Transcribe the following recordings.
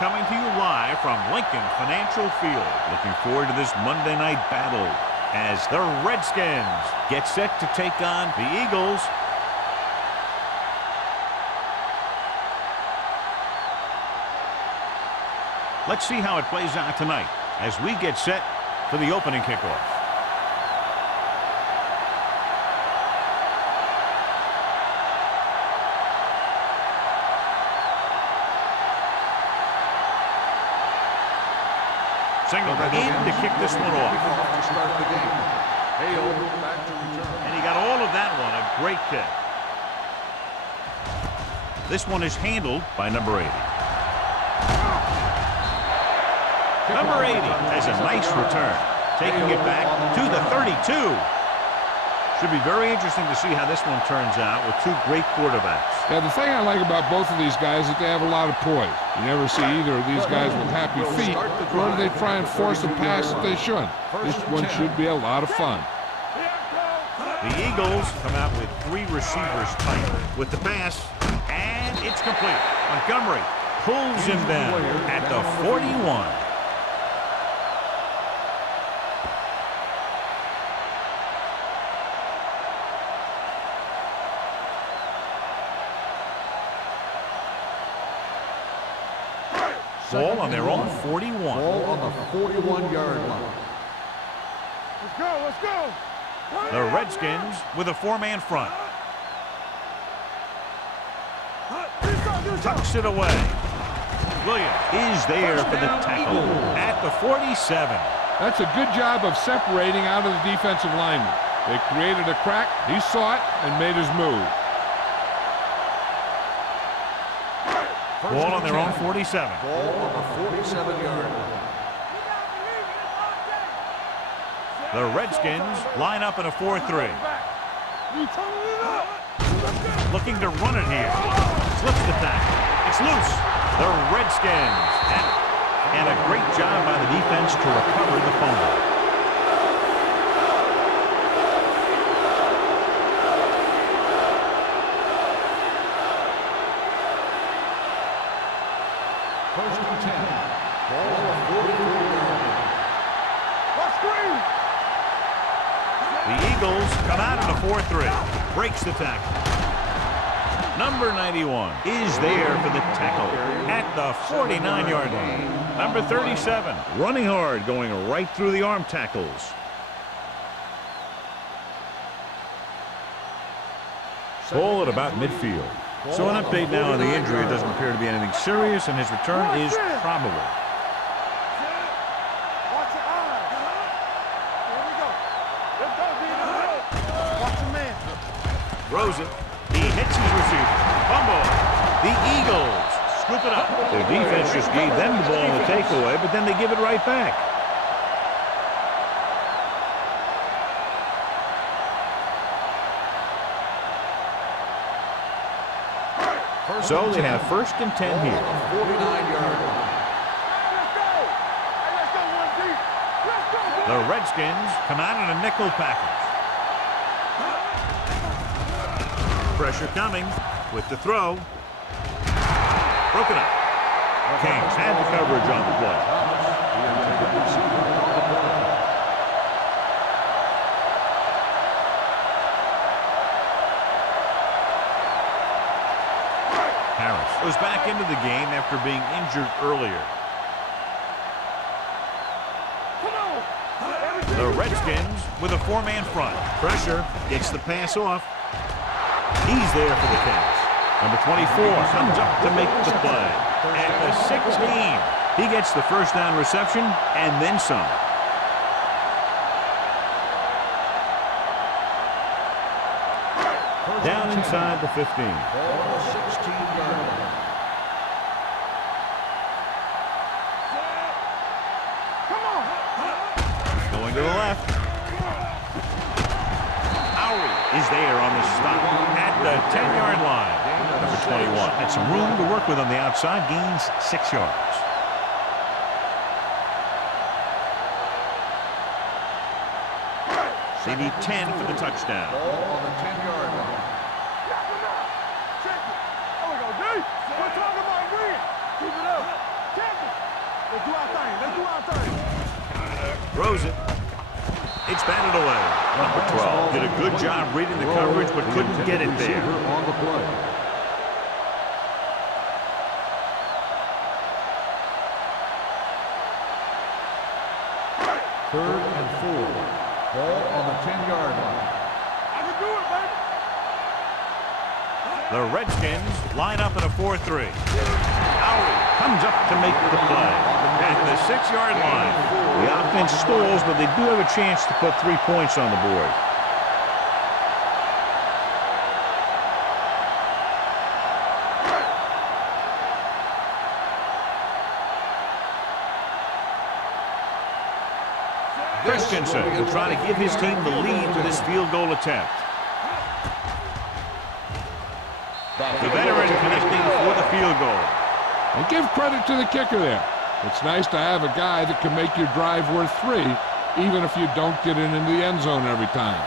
coming to you live from Lincoln Financial Field. Looking forward to this Monday night battle as the Redskins get set to take on the Eagles. Let's see how it plays out tonight as we get set for the opening kickoff. Single in to kick this one off. To start the game. Hale back to return. And he got all of that one. A great kick. This one is handled by number 80. Number 80 has a nice return. Taking it back to the 32. Should be very interesting to see how this one turns out with two great quarterbacks. Yeah, the thing I like about both of these guys is that they have a lot of poise. You never see either of these guys with happy feet, nor do they try and force a pass that they shouldn't. This one should be a lot of fun. The Eagles come out with three receivers tight with the pass, and it's complete. Montgomery pulls him down at the 41. Ball on their own 41. Ball on the 41-yard line. Let's go, let's go. The Redskins with a four-man front. Tucks it away. Williams is there for the tackle at the 47. That's a good job of separating out of the defensive lineman. They created a crack, he saw it, and made his move. Ball on their own 47. Ball on the 47-yard line. The Redskins line up in a 4-3. Looking to run it here. Slips the tackle. It's loose. The Redskins. And a great job by the defense to recover the fumble. First and 10. Ball on the 44-yard line. The Eagles come out in a 4-3. Breaks the tackle. Number 91 is there for the tackle at the 49-yard line. Number 37 running hard, going right through the arm tackles. Ball at about midfield. So an update now on the injury. It doesn't appear to be anything serious, and his return is probable. Watch your eyes. Here we go. Let's go, D. Watch your man. Throws it. He hits his receiver. Fumble. The Eagles scoop it up. Their defense just gave them the ball in the takeaway, but then they give it right back. So they have first and 10 here. 49-yard line. Let's go, 1D. Let's go. The Redskins come out in a nickel package. Pressure coming with the throw. Broken up. Kings had the coverage on the play. Harris was back into the game after being injured earlier. The Redskins with a four-man front. Pressure gets the pass off. He's there for the catch. Number 24 comes up to make the play. At the 16, he gets the first down reception and then some. Down inside the 15. Ball on the 16-yard line. Going to the left. Howie is there on the stop at the 10-yard line. Number 21 had some room to work with on the outside, gains 6 yards. They need 10 for the touchdown. Ball on the 10-yard line. There we go, D. We're talking about win. Keep it up. Check Throws it. It's batted away. Number 12 did a good job reading the coverage, but couldn't get it there. On the play. Third and 4. Ball on the 10-yard line. I can do it, baby. The Redskins line up in a 4-3. Howie comes up to make the play at the 6-yard line. The offense stalls, but they do have a chance to put 3 points on the board. Christensen will try to give his team the lead with this field goal attempt. The veteran connecting for the field goal. And give credit to the kicker there. It's nice to have a guy that can make your drive worth 3, even if you don't get it into the end zone every time.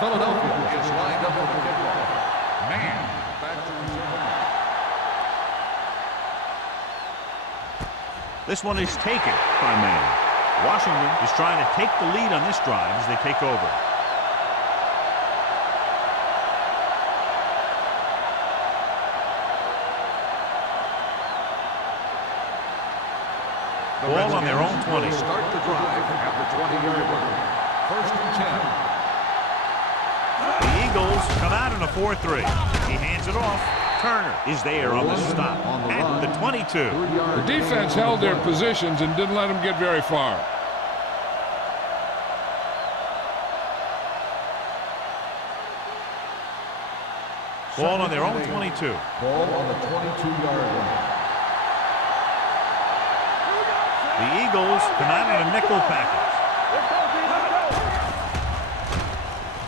Philadelphia is lined up for the kickoff. Man, back to reserve. This one is taken by man. Washington is trying to take the lead on this drive as they take over. Ball on their own 20. Start the drive at the 20-yard line. First and 10. The Eagles come out in a 4-3. He hands it off. Turner is there on the stop at the 22. The defense held their positions and didn't let them get very far. Ball on their own 22. Ball on the 22-yard line. The Eagles come out in a nickel package.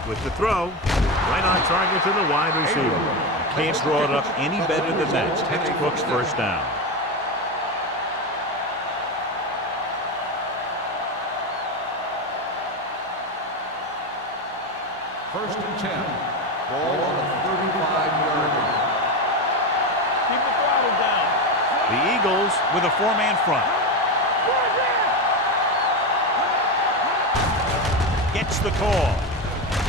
With the throw, right on target to the wide receiver. Can't draw it up any better than that. Textbook's first down. First and 10. Ball on the 35-yard line. Keep the throttle down. The Eagles with a 4-man front. Gets the call.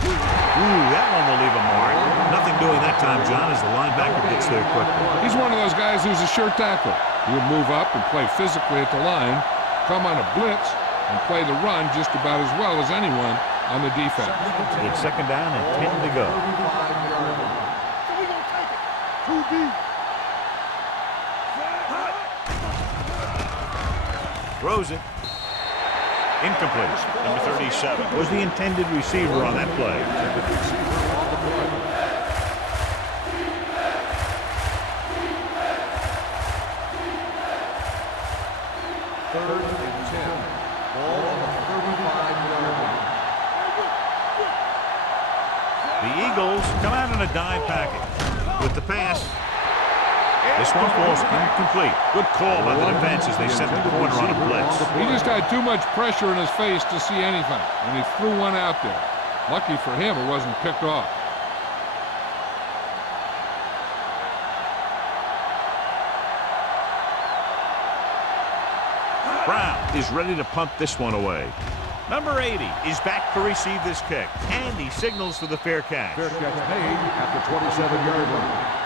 Ooh, that one will leave a mark. Nothing doing that time, John, as the linebacker gets there quickly. He's one of those guys who's a sure tackler. He'll move up and play physically at the line, come on a blitz, and play the run just about as well as anyone on the defense. It's second down and 10 to go. We're going to take it. Too deep. Throws it. Incomplete. Number 37 was the intended receiver on that play. Third and 10. Ball on the 35-yard line. The Eagles come out in a dime package. With the pass, this one falls incomplete. Good call by the defense as they set the corner on a blitz. He just had too much pressure in his face to see anything, and he threw one out there. Lucky for him, it wasn't picked off. Brown is ready to punt this one away. Number 80 is back to receive this kick, and he signals for the fair catch. Fair catch made at the 27-yard line.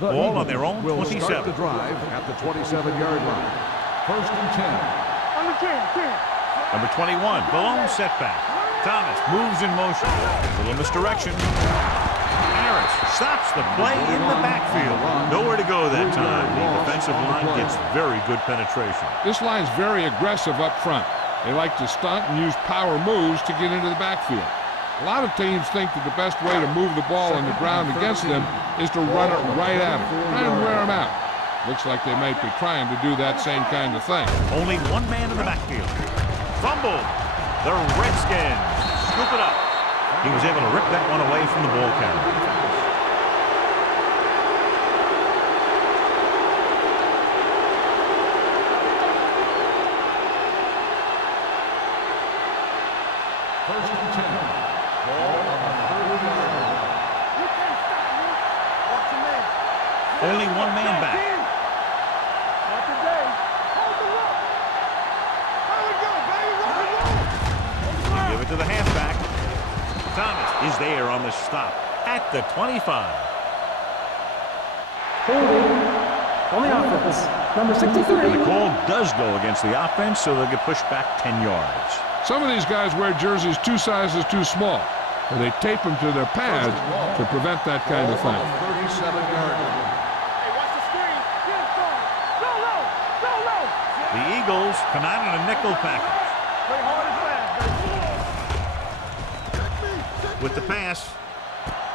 Ball on their own will 27. Start the drive at the 27-yard line. First and 10. Under 10. Number 21, the lone setback. Thomas moves in motion. Little misdirection. Harris stops the play in the backfield. Nowhere to go that time. The defensive line gets very good penetration. This line's very aggressive up front. They like to stunt and use power moves to get into the backfield. A lot of teams think that the best way to move the ball on the ground against them is to run it right at them, try and wear them out. Looks like they might be trying to do that same kind of thing. Only one man in the backfield. Fumbled. The Redskins scoop it up. He was able to rip that one away from the ball carrier. First and 10. Ball on the 30-yard line. You can't stop me. Watch your man. Only one man back. Not today. Hold the rope. There we go, baby. Rock and roll. They give it to the halfback. Thomas is there on the stop at the 25. Holding on the offense. Number 63. The call does go against the offense, so they'll get pushed back 10 yards. Some of these guys wear jerseys 2 sizes too small, or they tape them to their pads to prevent that kind of thing. 37-yard line. Hey, watch the screen. Get it going. Go low. Go low. The Eagles come out in a nickel package. Play hard and fast, baby. With the pass.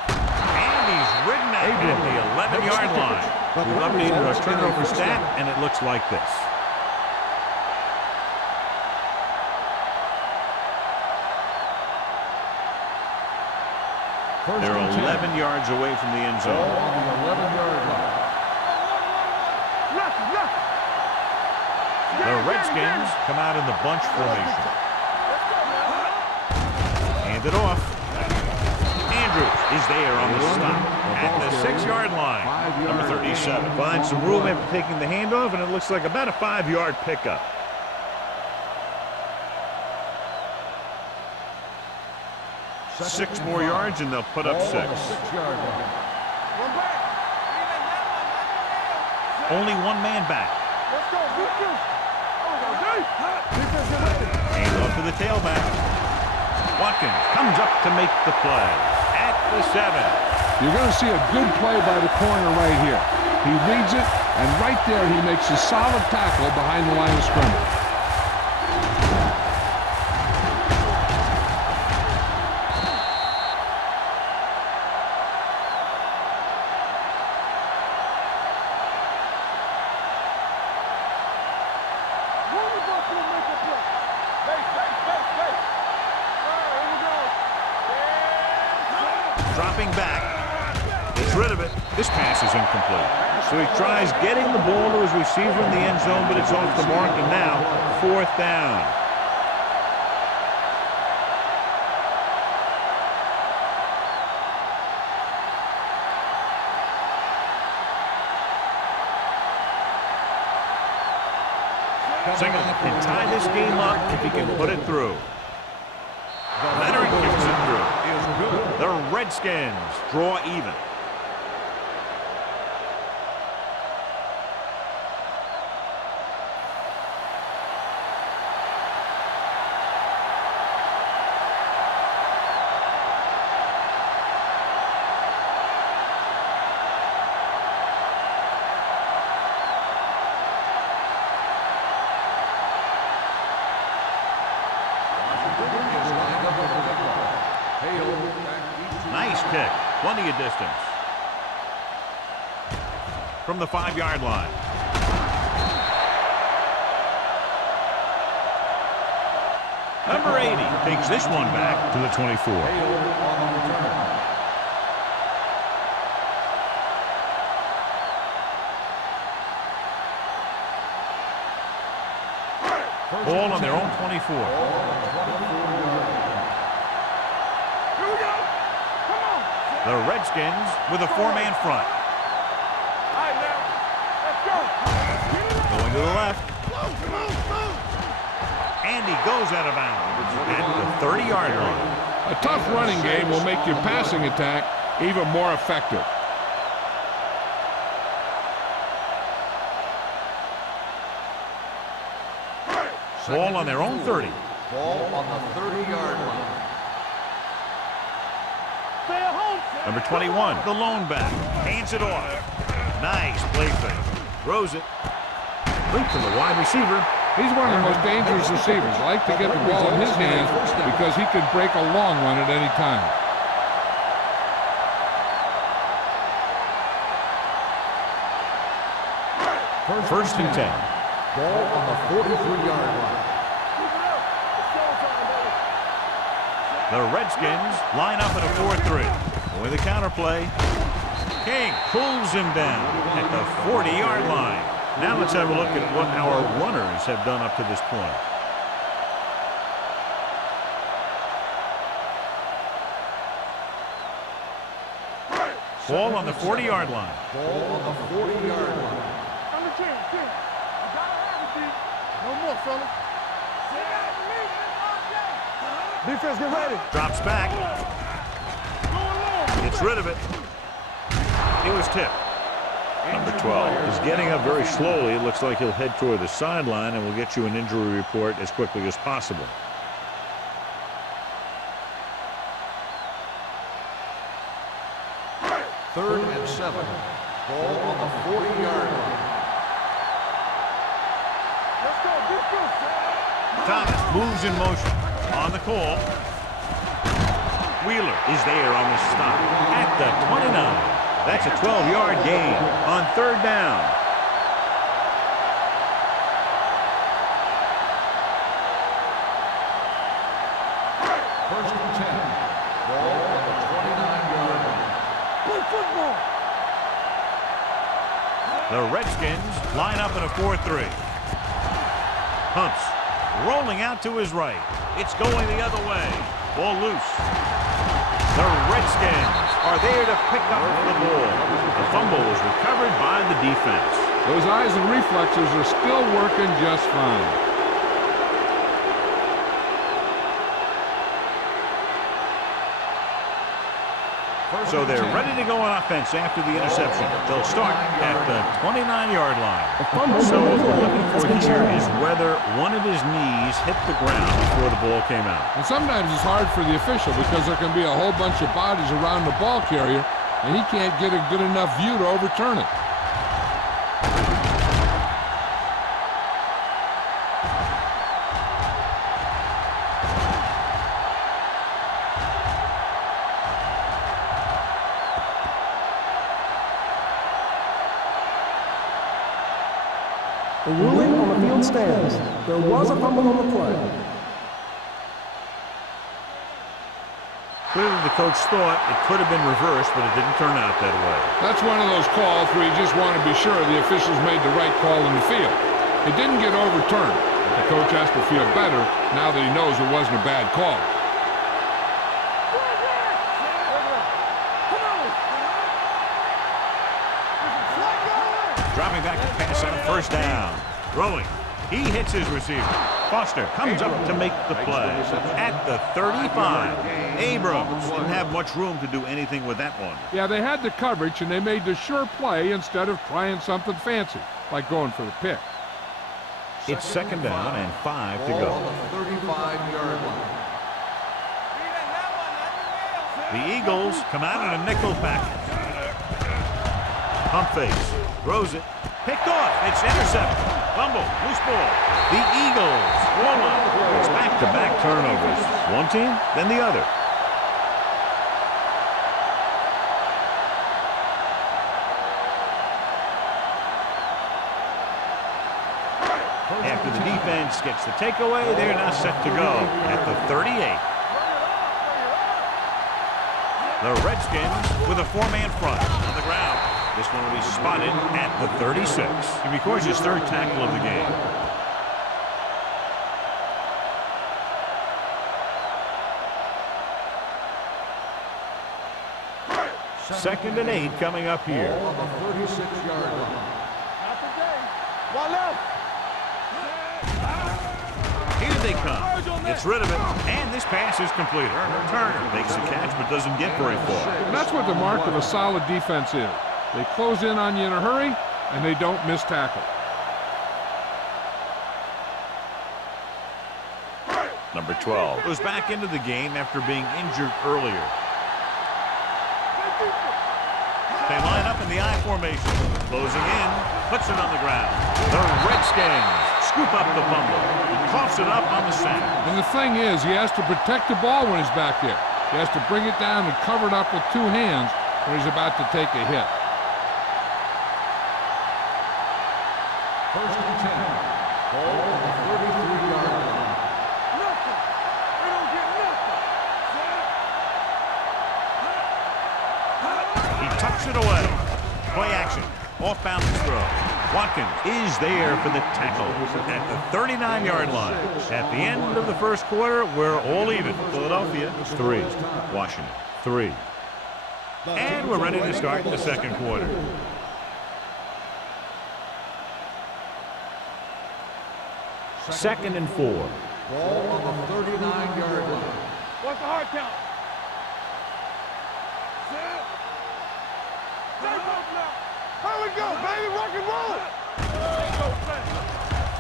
And he's ridden out at the 11-yard line. We've updated our turnover stat, and it looks like this. They're 11 yards away from the end Ball zone. on the 11-yard line. Left, left. The Redskins come out in the bunch formation. Hand it off. Andrews is there on the stop at the 6-yard line. Number 37 finds some room after taking the handoff, and it looks like about a 5-yard pickup. Six more yards, and they'll put up 6. 6-yard line. One back. Only one man back. Let's go. Beat you. Defensive ready. Hand off to the tailback. Watkins comes up to make the play at the 7. You're going to see a good play by the corner right here. He reads it, and right there he makes a solid tackle behind the line of scrimmage. Dropping back. Gets rid of it. This pass is incomplete. So he tries getting the ball to his receiver in the end zone, but it's off the mark, and now 4th down. Singer can tie this game up if he can put it through. Leonard kicks it through. The Redskins draw even. Nice kick. Plenty of distance. From the 5-yard line. Number 80 takes this one back to the 24. Ball on their own 24. The Redskins with a 4-man front. All right, now. Let's go. Going to the left. And he goes out of bounds at the 30-yard line. A tough running game will make your passing attack even more effective. Ball on their own 30. Ball on the 30-yard line. Number 21, the lone back. Hands it off. Nice play fake. Throws it. Complete to the wide receiver. He's one of the most dangerous receivers. I like to get the ball in his hands because he could break a long one at any time. First and 10. Ball on the 43-yard line. The Redskins line up in a 4-3. With a counterplay, King pulls him down at the 40-yard line. Now let's have a look at what our runners have done up to this point. Ball on the 40-yard line. Ball on the 40-yard line. Under 10, 10. You gotta have it, D. No more, fellas. Defense, get ready. Drops back. Gets rid of it. He was tipped. Number 12 is getting up very slowly. It looks like he'll head toward the sideline, and we'll get you an injury report as quickly as possible. Third and 7. Ball on the 40-yard line. Let's go, defense. Thomas moves in motion. On the call. Wheeler is there on the stop at the 29. That's a 12-yard gain on 3rd down. First and 10. Ball on the 29-yard line. Play football. The Redskins line up in a 4-3. Humps rolling out to his right. It's going the other way. Ball loose. The Redskins are there to pick up the ball. The fumble is recovered by the defense. Those eyes and reflexes are still working just fine. So they're ready to go on offense after the interception. They'll start at the 29-yard line. So what we're looking for here is whether one of his knees hit the ground before the ball came out. And sometimes it's hard for the official because there can be a whole bunch of bodies around the ball carrier, and he can't get a good enough view to overturn it. The ruling on the field stands. There was a fumble on the play. Clearly the coach thought it could have been reversed, but it didn't turn out that way. That's one of those calls where you just want to be sure the officials made the right call in the field. It didn't get overturned, but the coach has to feel better now that he knows it wasn't a bad call. Dropping back to pass on 1st down. Throwing. He hits his receiver. Foster comes up to make the play at the 35. Abrams didn't have much room to do anything with that one. Yeah, they had the coverage, and they made the sure play instead of trying something fancy, like going for the pick. It's 2nd down and 5 to Ball go. on the 35-yard line. The Eagles come out in a nickel package. Pump fake. Throws it. Picked off. It's intercepted. Fumble. Loose ball. The Eagles roll up. It's back-to-back turnovers. One team, then the other. After the defense gets the takeaway, they're now set to go at the 38. The Redskins with a 4-man front on the ground. This one will be spotted at the 36. He records his 3rd tackle of the game. Second and 8 coming up here. Ball on the 36-yard line. Not today. One left. Here they come. Gets rid of it, and this pass is completed. Turner makes the catch but doesn't get very far. And that's what the mark of a solid defense is. They close in on you in a hurry, and they don't miss tackle. Number 12 goes back into the game after being injured earlier. They line up in the I formation. Closing in, puts it on the ground. The Redskins scoop up the fumble. He coughs it up on the sack. And the thing is, he has to protect the ball when he's back there. He has to bring it down and cover it up with 2 hands when he's about to take a hit. First and 10. Ball on the 33-yard line. Nothing. We don't get nothing. tucks it away. Play action. Off balance throw. Watkins is there for the tackle at the 39-yard line. At the end of the first quarter, we're all even. Philadelphia 3, Washington 3. And we're ready to start the second quarter. Second and 4. Ball on the 39-yard line. What's the hard count? Here we go, baby, rock and roll!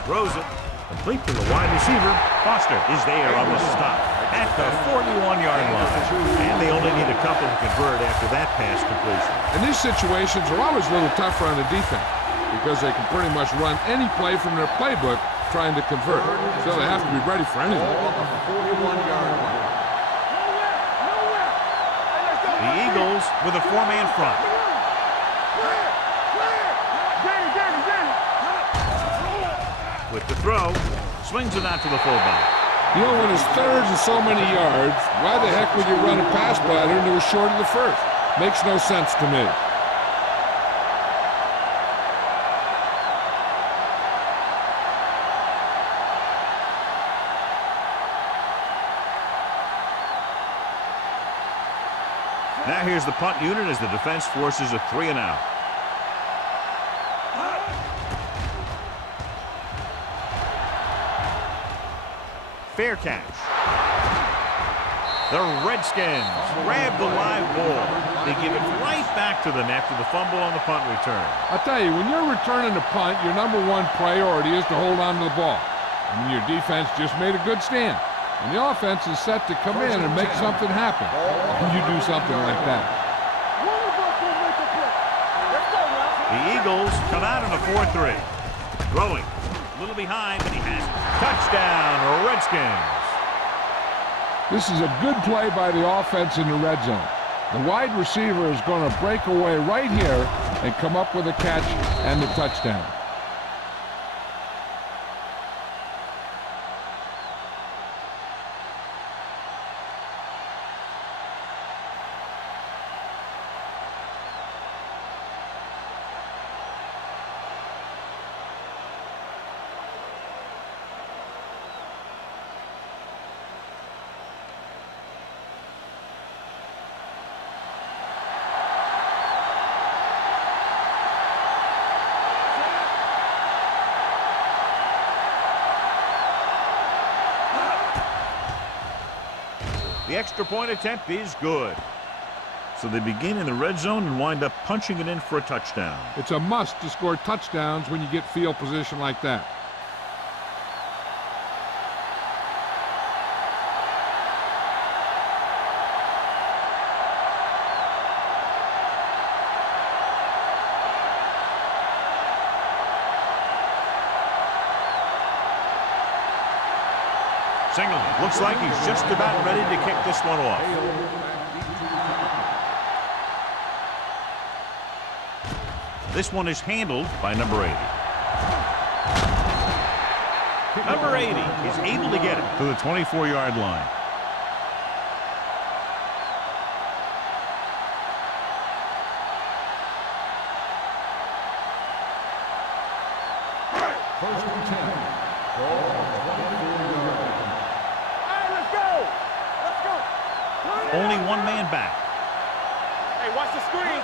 Throws it. Complete to the wide receiver. Foster is there on the stop at the 41-yard line. And they only need a couple to convert after that pass completion. And these situations are always a little tougher on the defense because they can pretty much run any play from their playbook trying to convert. So they have to be ready for anything. Ball on the 41-yard line. The Eagles with a 4-man front. With the throw, swings it out to the fullback. You know, when it's thirds and so many yards, why the heck would you run a pass pattern that was short of the first? Makes no sense to me. Now here's the punt unit as the defense forces a 3-and-out. Fair catch. The Redskins grab the live ball. They give it right back to them after the fumble on the punt return. I'll tell you, when you're returning a punt, your number one priority is to hold on to the ball. I mean, your defense just made a good stand. And the offense is set to come in and make something happen. And you do something like that. The Eagles come out in a 4-3. Throwing. A little behind, but he has it. Touchdown, Redskins. This is a good play by the offense in the red zone. The wide receiver is going to break away right here and come up with a catch and the touchdown. The extra point attempt is good. So they begin in the red zone and wind up punching it in for a touchdown. It's a must to score touchdowns when you get field position like that. Singleton looks like he's just about ready to kick this one off. This one is handled by number 80. Number 80 is able to get it to the 24-yard line. First and 10. Ball on the 24-yard line. Hey, let's go! Let's go! Only one man back. Hey, watch the screen!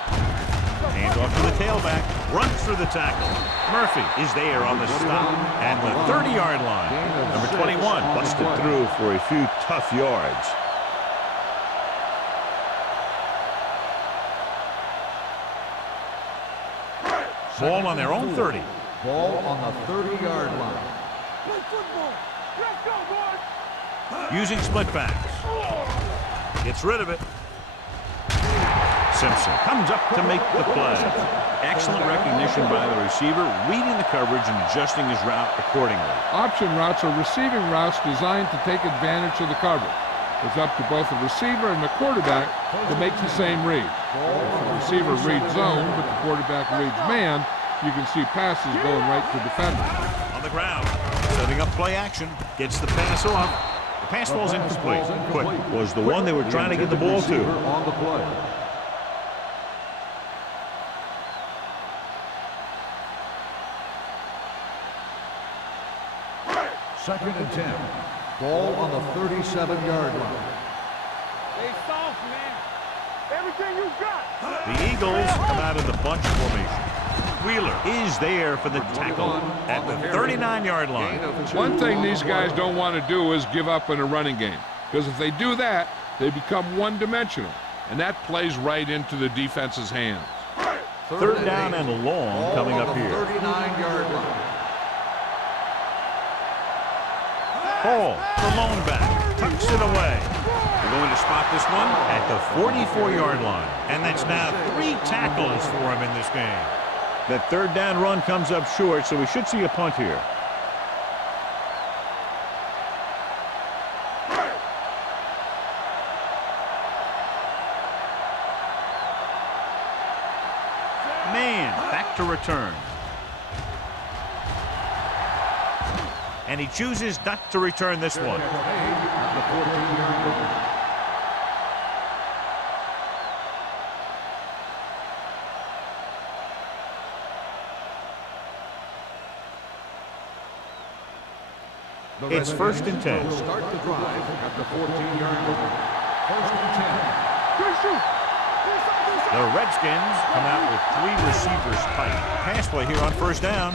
Hands off to the tailback. Runs through the tackle. Murphy is there on the stop at the 30-yard line. Number 21 busted through for a few tough yards. Ball on their own 30. Ball on the 30-yard line. Play football! Let's go, boys! Using split backs. Gets rid of it. Simpson comes up to make the play. Excellent recognition by the receiver, reading the coverage and adjusting his route accordingly. Option routes are receiving routes designed to take advantage of the coverage. It's up to both the receiver and the quarterback to make the same read. If the receiver reads zone, but the quarterback reads man, you can see passes going right to defenders. On the ground, setting up play action, gets the pass off. The pass ball's incomplete. Quick was the one they were trying to get the ball to. On the play. Second and 10. Ball on the 37-yard line. Stay soft, man. Everything you got. The Eagles come out in the bunch formation. Wheeler is there for the tackle at the 39-yard line. One thing these guys don't want to do is give up in a running game, because if they do that, they become one-dimensional, and that plays right into the defense's hands. Third down and long coming up here. 39-yard line. Hall, the lone back, tucks it away. We're going to spot this one at the 44-yard line. And that's now 3 tackles for him in this game. That third down run comes up short, so we should see a punt here. Man, back to return. And he chooses not to return this one. At the 14-yard line. It's first and 10. Will start the drive at the 14-yard line. First and 10. The Redskins come out with 3 receivers tight. Pass play here on first down.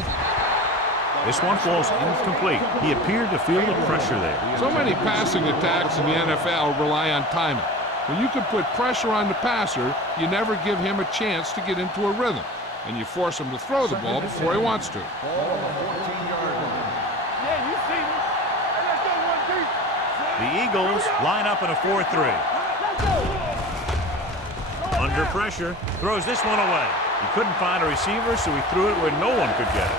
This one falls incomplete. He appeared to feel the pressure there. So many passing attacks in the NFL rely on timing. When you can put pressure on the passer, you never give him a chance to get into a rhythm, and you force him to throw the ball before he wants to. Ball on the 14-yard line. Yeah, you see me. Hey, let's go one deep. The Eagles line up in a 4-3. Let's go. Under pressure, throws this one away. He couldn't find a receiver, so he threw it where no one could get it.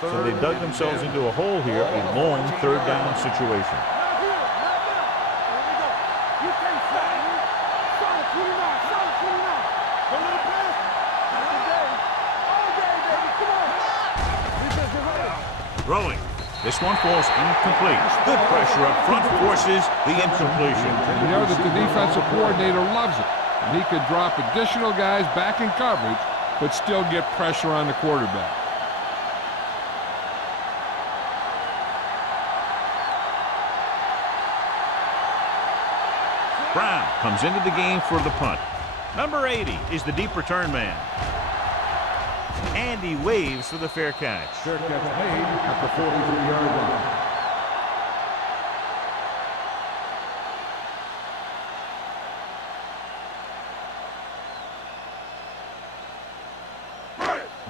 So they dug themselves into a hole here, a long third down situation. Not here. Not there. Here we go. You can't stop me. Solid 29. Solid 29. Don't let it pass. Not today. All day, baby. Come on. Defense, get ready. Throwing. This one falls incomplete. Good pressure up front forces the incompletion. You know that the defensive coordinator loves it, and he could drop additional guys back in coverage, but still get pressure on the quarterback. Brown comes into the game for the punt. Number 80 is the deep return man. And he waves for the fair catch. Fair catch made at the 43-yard line.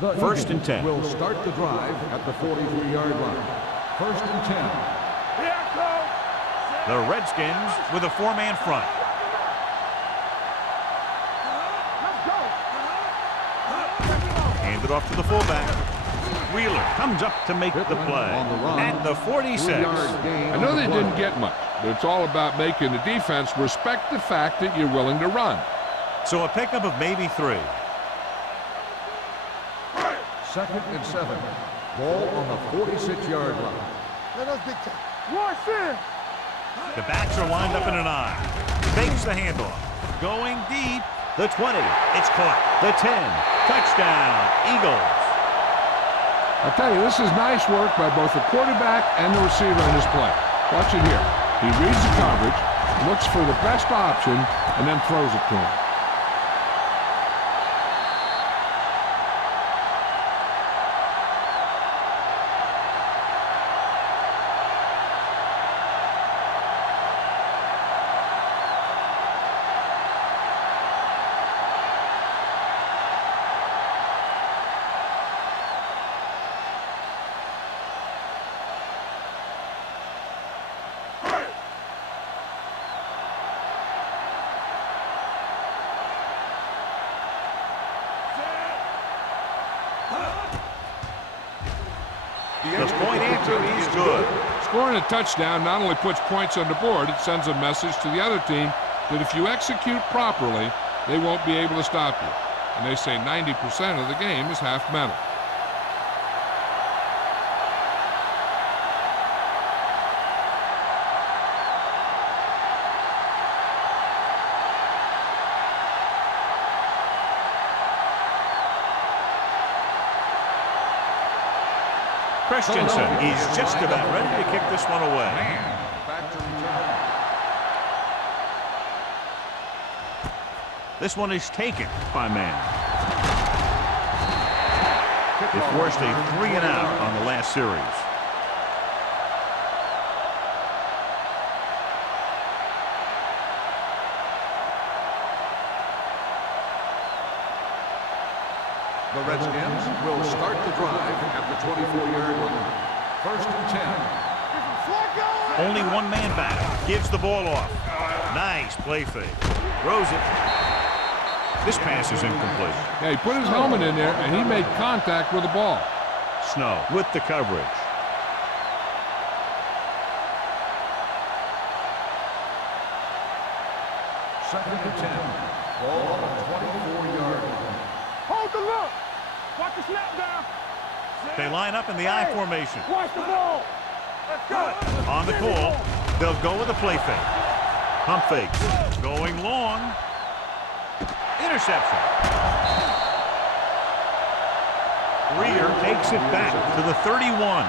The First Eagles and 10. will start the drive at the 43-yard line. First and 10. Here it goes. The Redskins with a 4-man front. Let's go. Hand it off to the fullback. Wheeler comes up to make the play on the run. at the 46. 3-yard gain I know on the they play. didn't get much, but it's all about making the defense respect the fact that you're willing to run. So a pickup of maybe 3. Second and 7. Ball on the 46-yard line. Let us get to Watch in. The backs are lined up in an I. Fakes the handoff. Going deep. The 20. It's caught. The 10. Touchdown. Eagles. I'll tell you, this is nice work by both the quarterback and the receiver on this play. Watch it here. He reads the coverage, looks for the best option, and then throws it to him. The point answer is good. Scoring a touchdown not only puts points on the board, it sends a message to the other team that if you execute properly, they won't be able to stop you. And they say 90% of the game is half mental. Christensen is just about ready to kick this one away. Back to return. This one is taken by man. It forced a 3-and-out on the last series. The Redskins will start the drive at the 24-yard line. 1st and 10. Only one man back. Gives the ball off. Nice play fake. Throws it. This pass is incomplete. Yeah, he put his helmet in there, and he made contact with the ball. Snow with the coverage. Second and 10. Ball on the 24-yard line. Hold the look. Watch the snap down. They line up in the I formation. Watch the ball. Let's go. On the call, they'll go with a play fake. Pump fakes. Going long. Interception. Rear takes it back to the 31.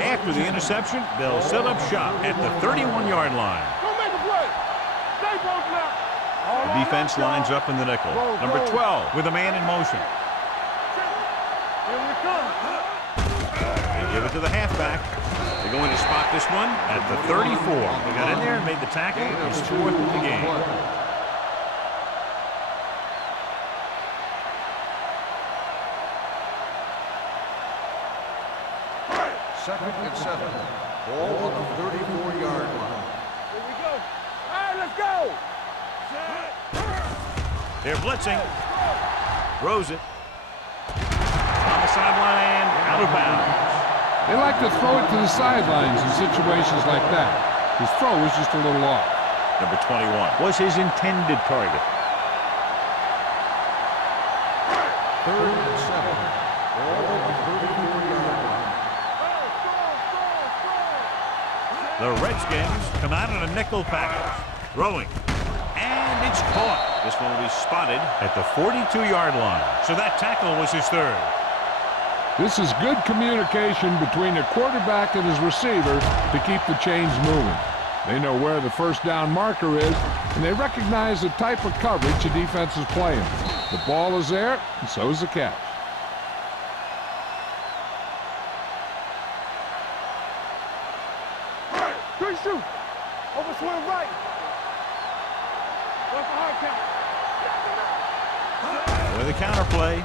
After the interception, they'll set up shop at the 31-yard line. Go make a play. Stay both now. The defense lines up in the nickel. Number 12 with a man in motion. Here we come. They give it to the halfback. They're going to spot this one at the 34. They got in there and made the tackle. It's 4th in the game. Second and 7. Ball on the 34-yard line. Here we go. All right, let's go. They're blitzing. Throws it. On the sideline and out of bounds. They like to throw it to the sidelines in situations like that. His throw was just a little off. Number 21 was his intended target. 3rd and 7. Ball on the 34-yard line. The Redskins come out in a nickel package. Throwing. And it's caught. This one will be spotted at the 42-yard line. So that tackle was his 3rd. This is good communication between the quarterback and his receiver to keep the chains moving. They know where the first down marker is, and they recognize the type of coverage the defense is playing. The ball is there, and so is the catch. Good shoot. Overswing right. What's the hard count? With a counterplay.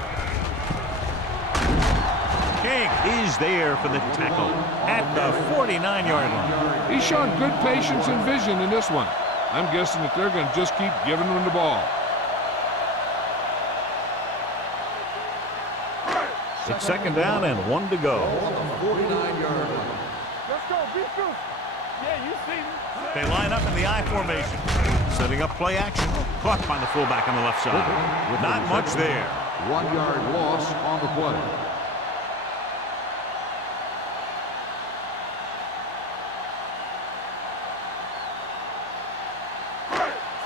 King is there for the tackle at the 49-yard line. He's shown good patience and vision in this one. I'm guessing that they're going to just keep giving him the ball. It's 2nd down and 1 to go. On the 49-yard line. Let's go. Be true. Yeah, you see me. They line up in the I formation. Setting up play action. Caught by the fullback on the left side. Not much there. 1-yard loss on the play.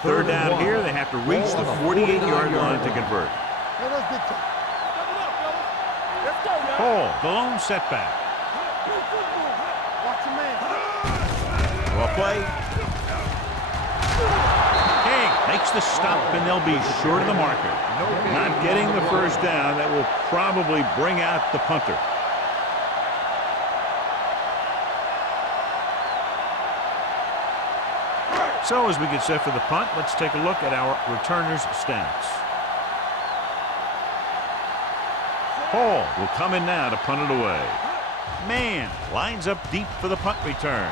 Third down here. They have to reach the 48-yard line to convert. Hey, let's get to it. Step it up, fellas. Let's go, y'all. Hall, the lone setback. Watch your man. Well play. King makes the stop, and they'll be short of the marker. Not getting the first down. That will probably bring out the punter. So as we get set for the punt, let's take a look at our returners' stats. Hall will come in now to punt it away. Man lines up deep for the punt return.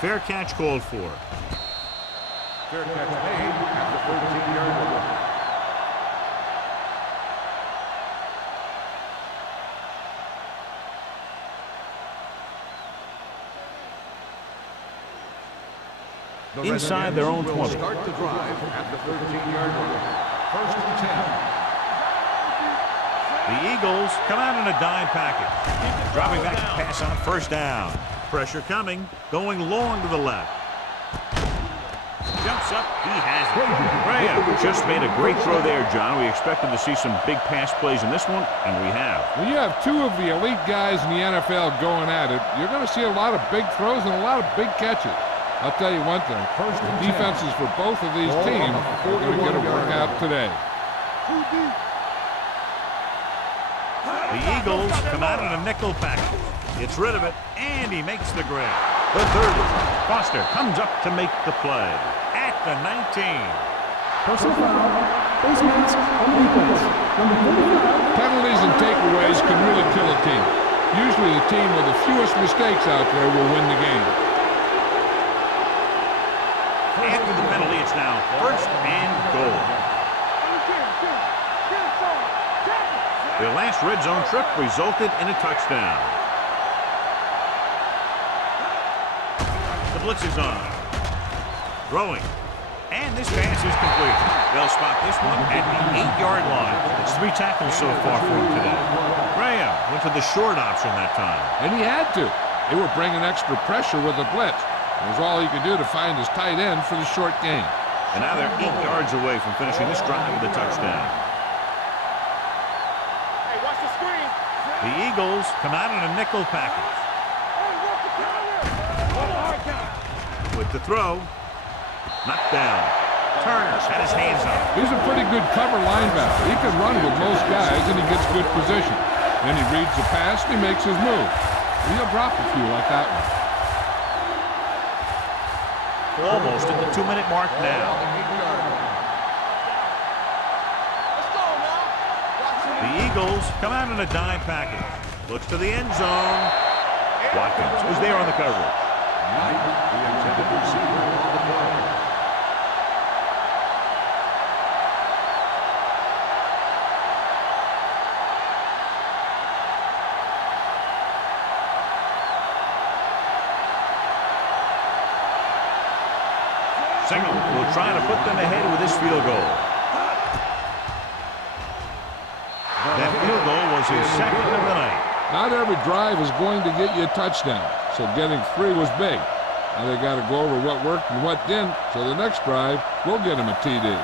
Fair catch called for. Fair catch made at the 13-yard line. Inside their own 20. Start the drive at the 13-yard line. 1st and 10. The Eagles come out in a dime package. Dropping back to pass on first down. Pressure coming, going long to the left. Jumps up, he has it. Graham just made a great throw there, John. We expected to see some big pass plays in this one, and we have. When you have two of the elite guys in the NFL going at it, you're going to see a lot of big throws and a lot of big catches. I'll tell you one thing, the defenses for both of these teams are going to get a workout today. The Eagles come out in a nickel package. Gets rid of it, and he makes the grab. The 30. Foster comes up to make the play at the 19. Personal foul. Face mask on the defense. Number 45. Penalties and takeaways can really kill a team. Usually the team with the fewest mistakes out there will win the game. After the penalty, it's now first and goal. Their last red zone trip resulted in a touchdown. The blitz is on. Throwing. And this pass is complete. They'll spot this one at the 8-yard line. It's 3 tackles so far for him today. Graham went to the short option that time. And he had to. They were bringing extra pressure with the blitz. It was all he could do to find his tight end for the short gain. And now they're 8 yards away from finishing this drive with a touchdown. Hey, watch the screen. The Eagles come out in a nickel package. With the throw, knocked down. Turner had his hands up. He's a pretty good cover linebacker. He can run with most guys, and he gets good position. Then he reads the pass, and he makes his move. He'll drop a few like that one. Almost at the 2-minute mark now. The Eagles come out in a dime package. Looks to the end zone. Watkins is there on the coverage. Knight, the intended receiver on the play. Single will try to put them ahead with this field goal. That field goal was his second of the night. Not every drive is going to get you a touchdown, so getting 3 was big. Now they got to go over what worked and what didn't, so the next drive will get him a TD.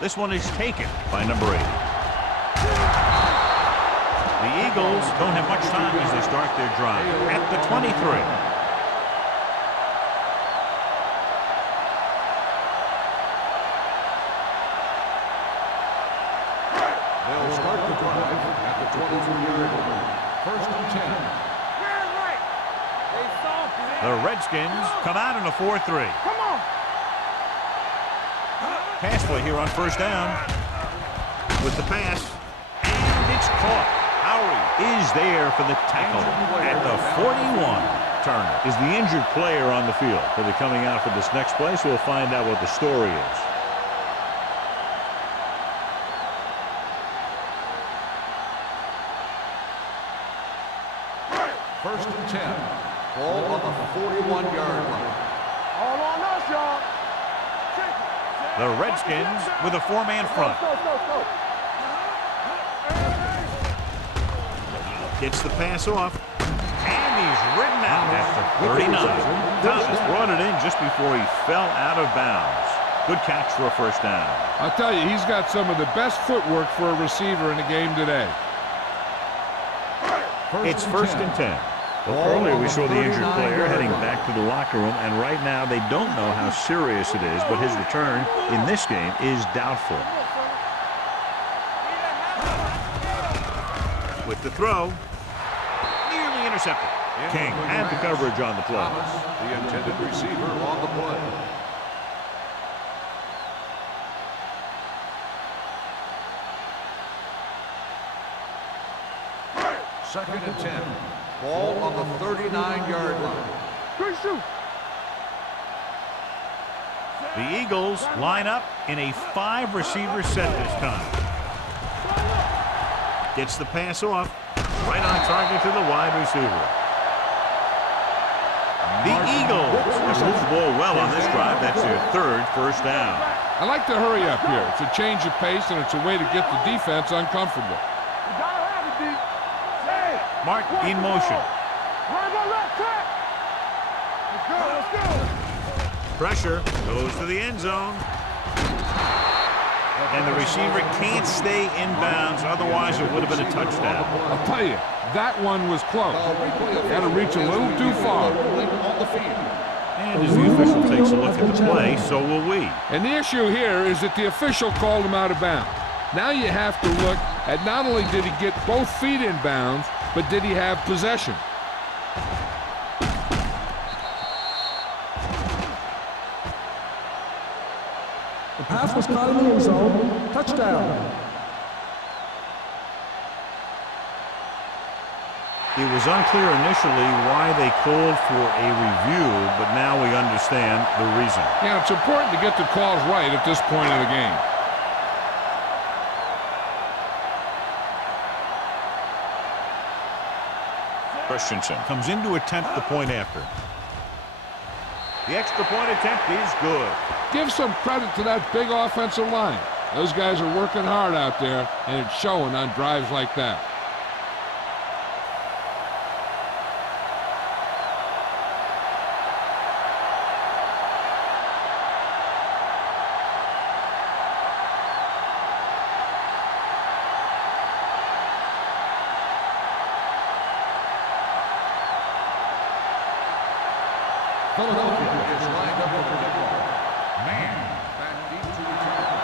This one is taken by number 8. The Eagles don't have much time as they start their drive at the 23. They'll start the drive at the 23-yard line. First and 10. The Redskins come out in a 4-3. Come on. Pass play here on first down. With the pass. And it's caught. Howery is there for the tackle at the 41. Turner is the injured player on the field. They'll be coming out for this next play, so we'll find out what the story is. First and 10. Ball on the 41-yard line. All on us, y'all. The Redskins with a 4-man front. Gets the pass off. And he's ridden out at the 39. Thomas brought it in just before he fell out of bounds. Good catch for a first down. I'll tell you, he's got some of the best footwork for a receiver in the game today. It's first and 10. Well, earlier we saw the injured player heading back to the locker room, and right now they don't know how serious it is, but his return in this game is doubtful. With the throw, nearly intercepted. King had the coverage on the play. Thomas, the intended receiver on the play. Second and 10. Ball on the 39-yard line. Good shoot. The Eagles line up in a 5-receiver set this time. Gets the pass off. Right on target to the wide receiver. The Eagles have moved the ball well on this drive. That's their 3rd first down. I like to hurry up here. It's a change of pace, and it's a way to get the defense uncomfortable. You gotta have it, D. Hey, Mark in motion. Right on that track. Let's go, let's go. Pressure goes to the end zone. And the receiver can't stay in bounds, otherwise it would have been a touchdown. I'll tell you, that one was close. Got to reach a little too far. And as the official takes a look at the play, so will we. And the issue here is that the official called him out of bounds. Now you have to look at not only did he get both feet in bounds, but did he have possession? The pass was caught in the end zone. Touchdown. It was unclear initially why they called for a review, but now we understand the reason. Yeah, it's important to get the calls right at this point of the game. Christensen comes in to attempt the point after. The extra point attempt is good. Give some credit to that big offensive line. Those guys are working hard out there, and it's showing on drives like that. Philadelphia is lined up for the kickoff. Man back deep to return.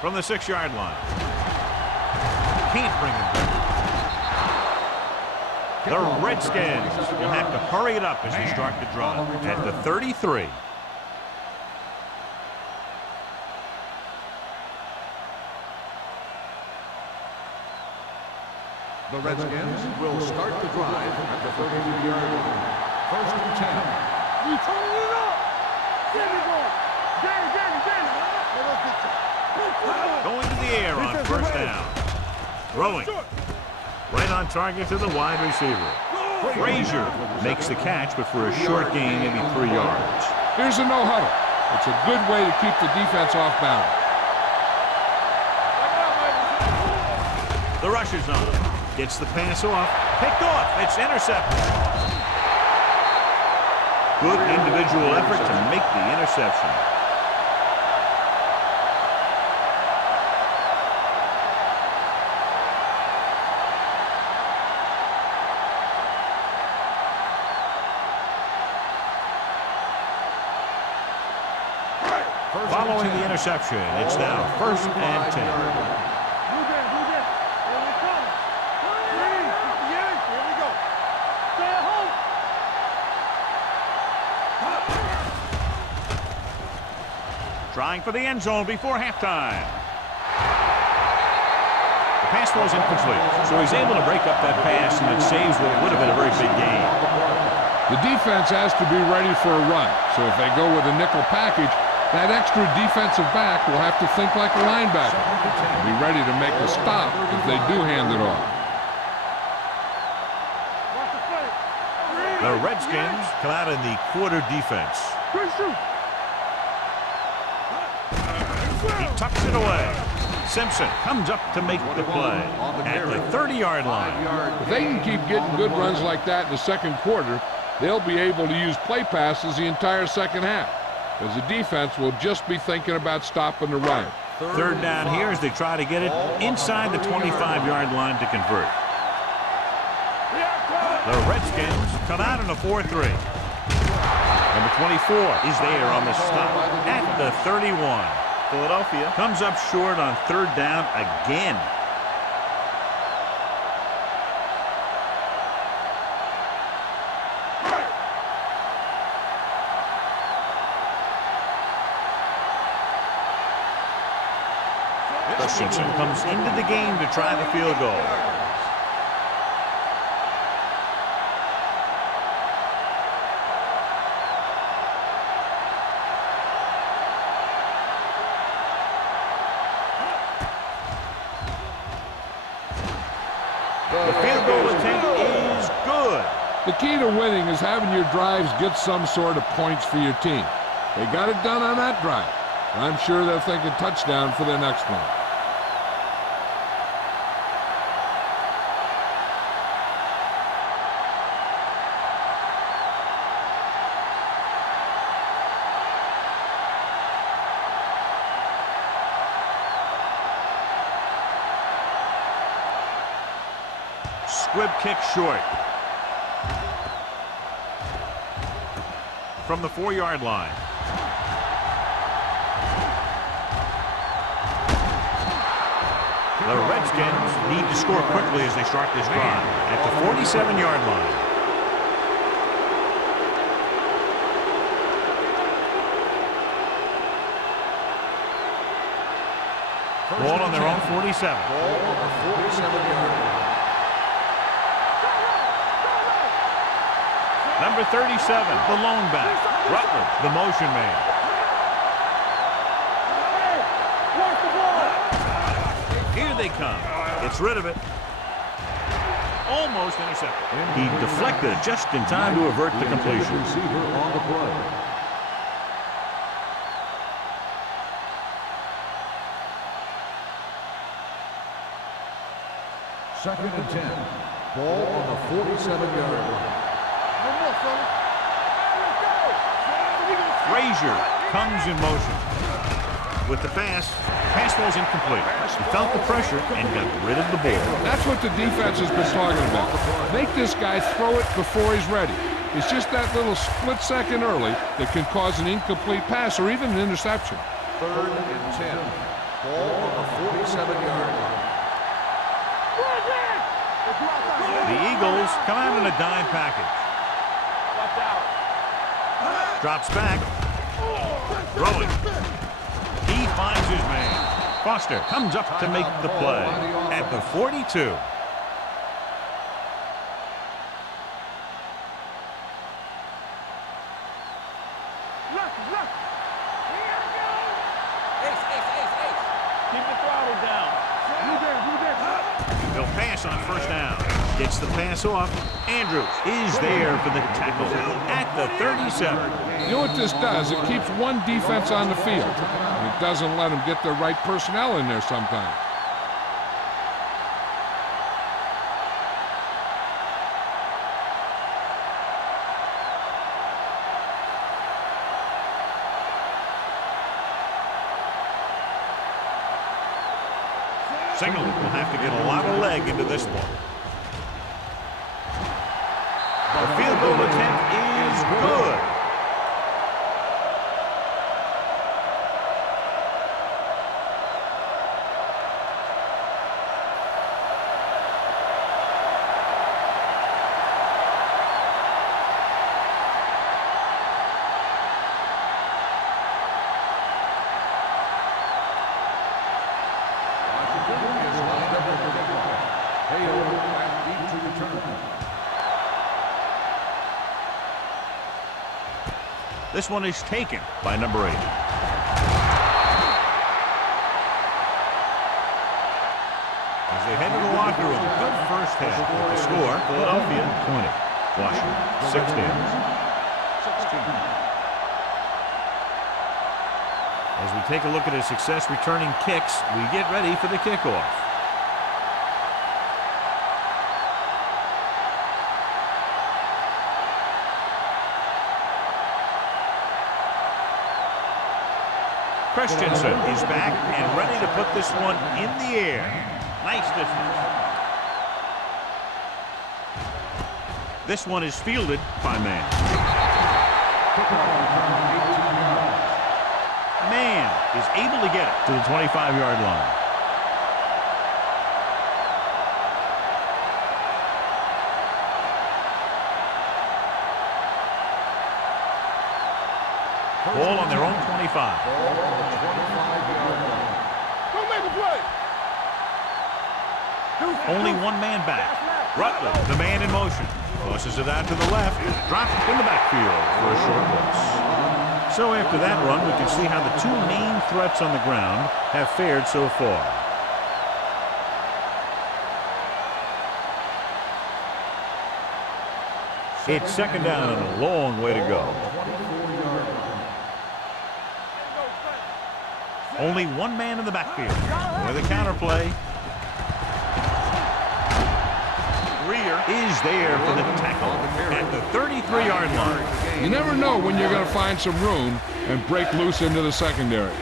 From the 6-yard line. Can't bring him back. The Redskins will have to hurry it up as they start the drive at the 33. The Redskins will start the drive at the 33-yard line. 1st and 10. You turning it up. Get it going. Get it. Going to the air on 1st down. Throwing. Right on target to the wide receiver. Frazier makes the catch, but for a short gain, maybe 3 yards. Here's a no-huddle. It's a good way to keep the defense off balance. The rush is on. Gets the pass off. Picked off. It's intercepted. Good individual effort to make the interception. Following the interception, it's now 1st and 10. Trying for the end zone before halftime. The pass was incomplete, so he's able to break up that pass, and it saves what would have been a very big gain. The defense has to be ready for a run, so if they go with a nickel package, that extra defensive back will have to think like a linebacker and be ready to make a stop if they do hand it off. The Redskins come out in the quarter defense. He tucks it away. Simpson comes up to make the play at the 30-yard line. If they can keep getting good runs like that in the second quarter, they'll be able to use play passes the entire second half, as the defense will just be thinking about stopping the run. 3rd down here as they try to get it inside the 25-yard line to convert. The Redskins come out in a 4-3. Number 24 is there on the stop at the 31. Philadelphia comes up short on 3rd down again. Christensen comes into the game to try the field goal. The field goal attempt is good. The key to winning is having your drives get some sort of points for your team. They got it done on that drive. I'm sure they're thinking touchdown for their next one. Squib kick short. From the 4-yard line. The Redskins need to score quickly as they start this drive at the 47-yard line. Ball on their own 47. Ball on the 47-yard line. Number 37, the lone back. Rutledge, the motion man. Here they come. Gets rid of it. Almost intercepted. He deflected it just in time to avert the completion. Receiver on the play. Second and 10. Ball on the 47-yard line. Frazier comes in motion. With the pass falls incomplete. He felt the pressure and got rid of the ball. That's what the defense has been talking about. Make this guy throw it before he's ready. It's just that little split second early that can cause an incomplete pass or even an interception. Third and 10. Ball on the 47-yard line. The Eagles come out in a dime package. Drops back. Throwing. He finds his man. Foster comes up to make the play at the 42. Keep the throttle down. He'll pass on first down. Gets the pass off. Andrews is there for the tackle at the 37. You know what this does? It keeps one defense on the field. It doesn't let them get the right personnel in there sometimes. Singleton will have to get a lot of leg into this one. The field goal attempt is good. This one is taken by number 8. As they head to the locker room, good first half. The score, Philadelphia 20, Washington 16. As we take a look at his success returning kicks, we get ready for the kickoff. Christensen is back and ready to put this one in the air. Nice distance. This one is fielded by Mann. Mann is able to get it to the 25-yard line. Ball on their own 25. Ball on the 25-yard line. Don't make a play. Only one man back. Rutledge, the man in motion. Tosses it out to the left. Dropped in the backfield for a short loss. So after that run, we can see how the two main threats on the ground have fared so far. It's second down and a long way to go. Only one man in the backfield with a counter play. Greer is there for the tackle at the 33-yard line. You never know when you're going to find some room and break loose into the secondary.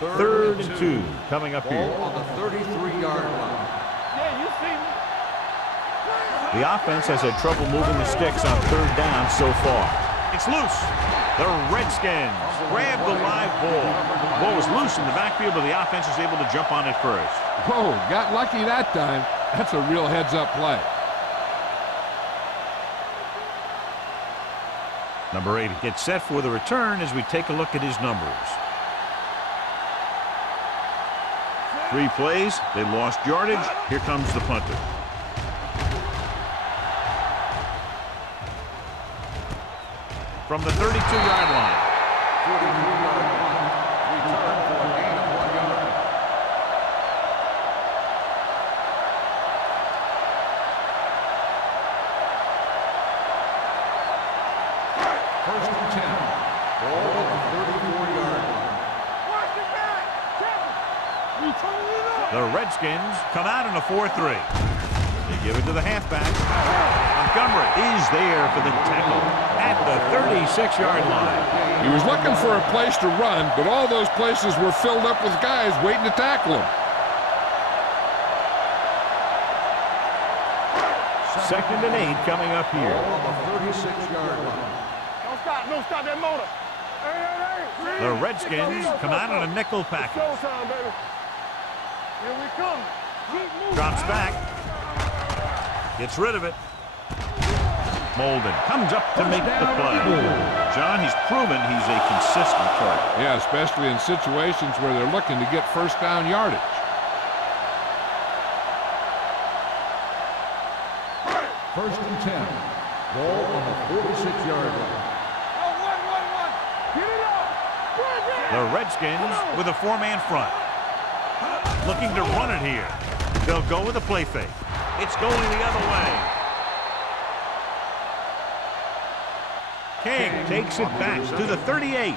Third and 2 coming up here. On the 33-yard line. Yeah, you see me. The offense has had trouble moving the sticks on third down so far. It's loose. The Redskins grab the live ball. The ball was loose in the backfield, but the offense is able to jump on it first. Whoa, got lucky that time. That's a real heads-up play. Number 8 gets set for the return as we take a look at his numbers. 3 plays, they lost yardage. Here comes the punter. From the 32-yard line. 43-yard line. Return for a gain of 1 yard. First and 10. Ball on the 34-yard line. Watch it back. Check it. We turning it up. The Redskins come out in a 4-3. They give it to the halfback. Montgomery is there for the tackle at the 36-yard line. He was looking for a place to run, but all those places were filled up with guys waiting to tackle him. Second and 8 coming up here. Ball on the 36-yard line. Don't stop that motor. Hey. The Redskins come out in a nickel package. Showtime, baby. Here we come. Keep moving. Drops back. Gets rid of it. Molden comes up to make the play. John, he's proven he's a consistent player. Yeah, especially in situations where they're looking to get first down yardage. First and 10. Ball on the 46-yard line. Get it up. The Redskins with a 4-man front. Looking to run it here. They'll go with a play fake. It's going the other way. King takes it back to the 38.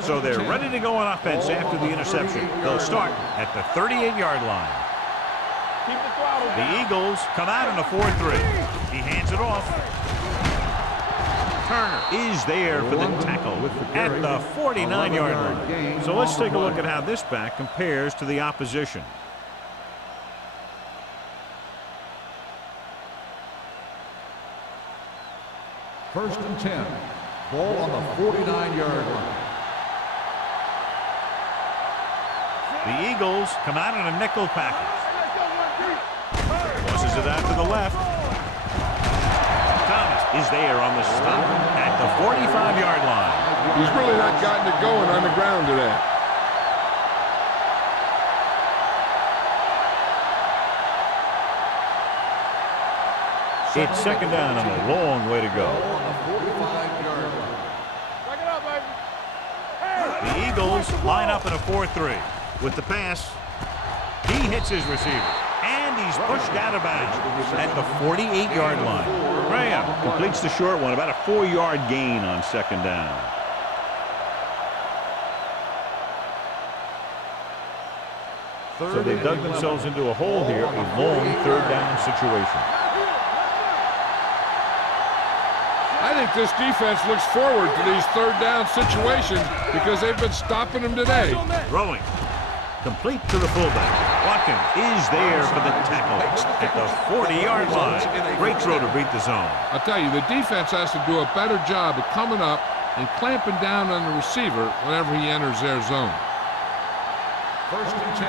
So they're ready to go on offense after the interception. They'll start at the 38-yard line. Keep the throttle down. The Eagles come out in a 4-3. He hands it off. Turner is there for the tackle at the 49-yard line. So let's take a look at how this back compares to the opposition. First and 10. Ball on the 49-yard line. The Eagles come out in a nickel package. Tosses it out to the left. Thomas is there on the stop at the 45-yard line. He's really not gotten it going on the ground today. It's second down and a long way to go. On the 45-yard line. Back it up, baby. The Eagles line up in a 4-3. With the pass, he hits his receiver, and he's pushed out of bounds at the 48-yard line. Graham completes the short one, about a 4-yard gain on second down. So they've dug themselves into a hole here, a long third down situation. I think this defense looks forward to these third down situations because they've been stopping them today. Throwing. Complete to the fullback. Watkins is there for the tackle at the 40-yard line. Great throw to beat the zone. I'll tell you, the defense has to do a better job of coming up and clamping down on the receiver whenever he enters their zone. First and 10.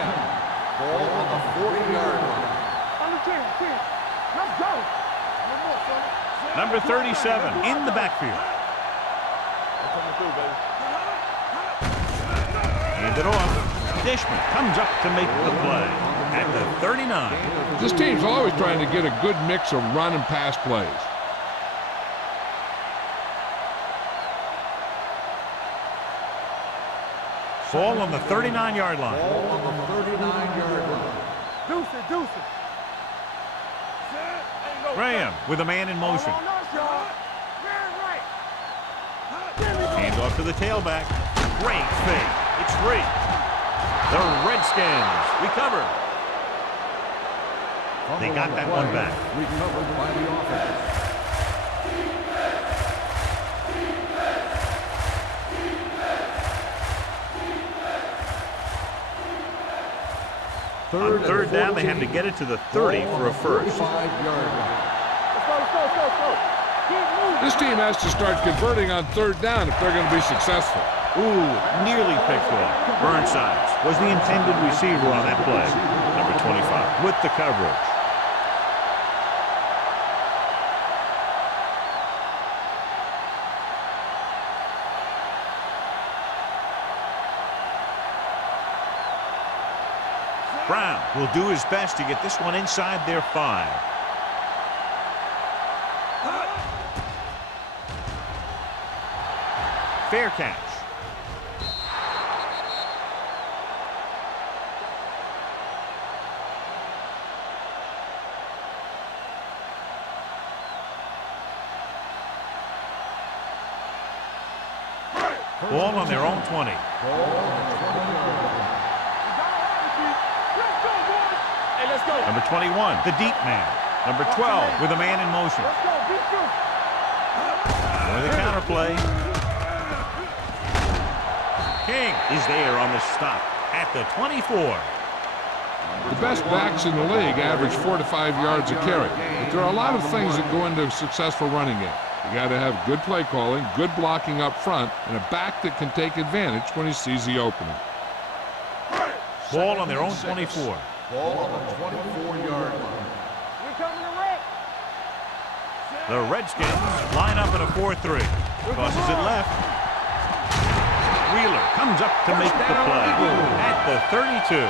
Ball on the 40-yard line. On the 10. Let's go. No more, son. Number 37 in the backfield. Coming through, baby. Hand it off. Dishman comes up to make the play at the 39. This team's always trying to get a good mix of run and pass plays. Ball on the 39-yard line. Ball on the 39-yard line. Deuce it, deuce it. Graham with a man in motion. Hand off to the tailback. Great fake. It's free. The Redskins recover. They got that one back. Recovered by the offense. On third down, they have to get it to the 30 for a first. 45-yard line. Let's go. Keep moving. This team has to start converting on third down if they're going to be successful. Ooh, nearly picked off. Burnsides was the intended receiver on that play. Number 25 with the coverage. Brown will do his best to get this one inside their 5. Fair catch. Ball on their own 20. Let's go. Number 21, the deep man. Number 12 with a man in motion. Let's go. Beat you. With a counterplay. King is there on the stop at the 24. The best backs in the league average 4 to 5 yards a carry. But there are a lot of things that go into a successful running game. You got to have good play calling, good blocking up front, and a back that can take advantage when he sees the opening. Ball on their own 24. Ball on the 24-yard line. We're coming to wreck. The Redskins line up in a 4-3. Crosses it left. Wheeler comes up to make the play at the 32.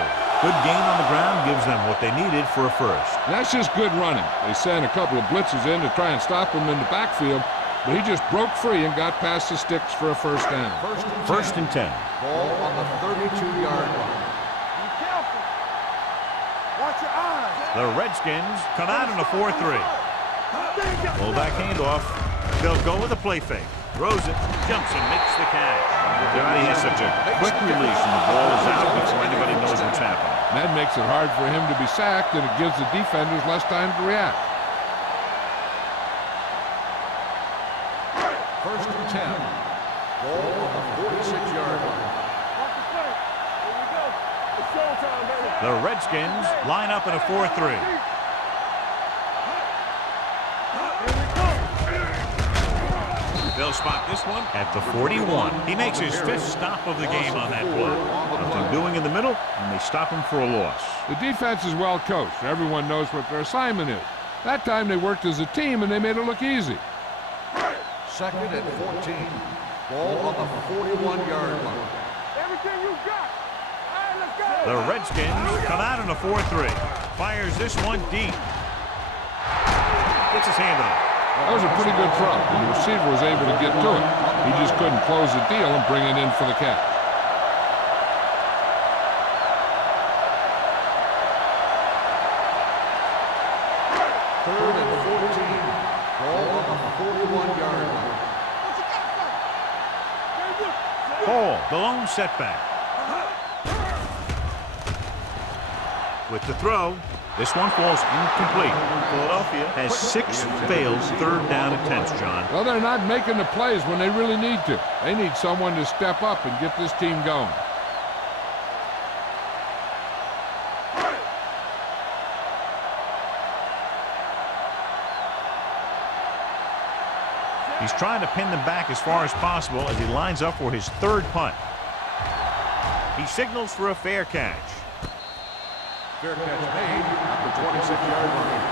Good gain on the ground gives them what they needed for a first. That's just good running. They sent a couple of blitzes in to try and stop him in the backfield, but he just broke free and got past the sticks for a first down. First and 10. Ball on the 32-yard line. Be careful. Watch your eyes. The Redskins come out in a 4-3. Fullback handoff. They'll go with a play fake. Throws it, jumps and makes the catch. He has such a quick release and the ball is out before anybody knows what's happening. And that makes it hard for him to be sacked, and it gives the defenders less time to react. First and 10. Ball on the 46-yard line. Watch the play. Here we go. It's showtime, baby. The Redskins line up in a 4-3. They'll spot this one at the 41. He makes his 5th stop of the game on that play. Nothing doing in the middle, and they stop him for a loss. The defense is well coached. Everyone knows what their assignment is. That time they worked as a team, and they made it look easy. Second and 14. Ball on the 41-yard line. Everything you got. All right, let's go. The Redskins come out in a 4-3. Fires this one deep. Gets his hand on it. That was a pretty good throw, and the receiver was able to get to it. He just couldn't close the deal and bring it in for the catch. Third and 14. Ball on the 41-yard line. Hall, the lone setback. With the throw, this one falls incomplete. Philadelphia has 6 failed third down attempts, John. Well, they're not making the plays when they really need to. They need someone to step up and get this team going. He's trying to pin them back as far as possible as he lines up for his 3rd punt. He signals for a fair catch. Fair catch made at the 26-yard line.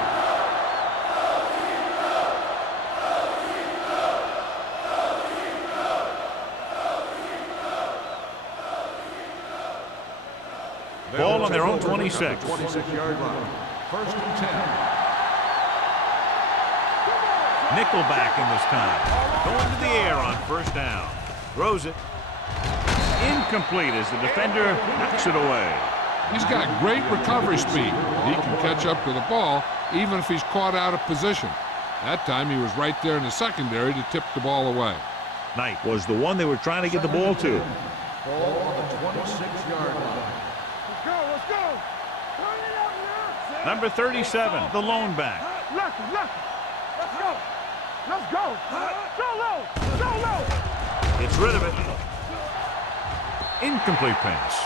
Ball on their own 26. 26-yard line. First and 10. Nickelback in this time. Going to the air on first down. Throws it. Incomplete as the defender knocks it away. He's got great recovery speed. He can catch up to the ball even if he's caught out of position. That time he was right there in the secondary to tip the ball away. Knight was the one they were trying to get the ball to. Ball on the 26-yard line. Let's go, let's go. Turn it up now. Number 37, the lone back. Lucky. Let's go. Let's go. Go low. Gets rid of it. Incomplete pass.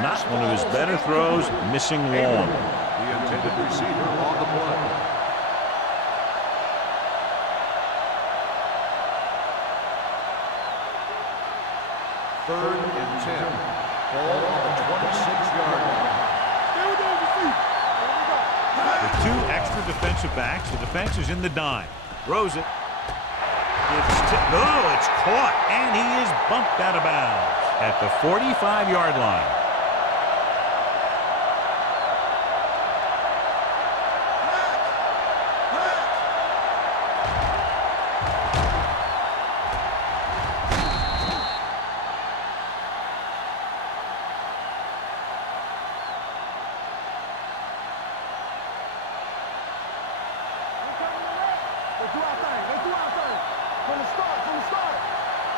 Not one of his better throws, missing long. The intended receiver on the play. Third and 10. Ball on the 26-yard line. Stay with those feet. With two extra defensive backs, the defense is in the dime. Throws it. It's caught, and he is bumped out of bounds at the 45-yard line. Let's do our thing. From the start.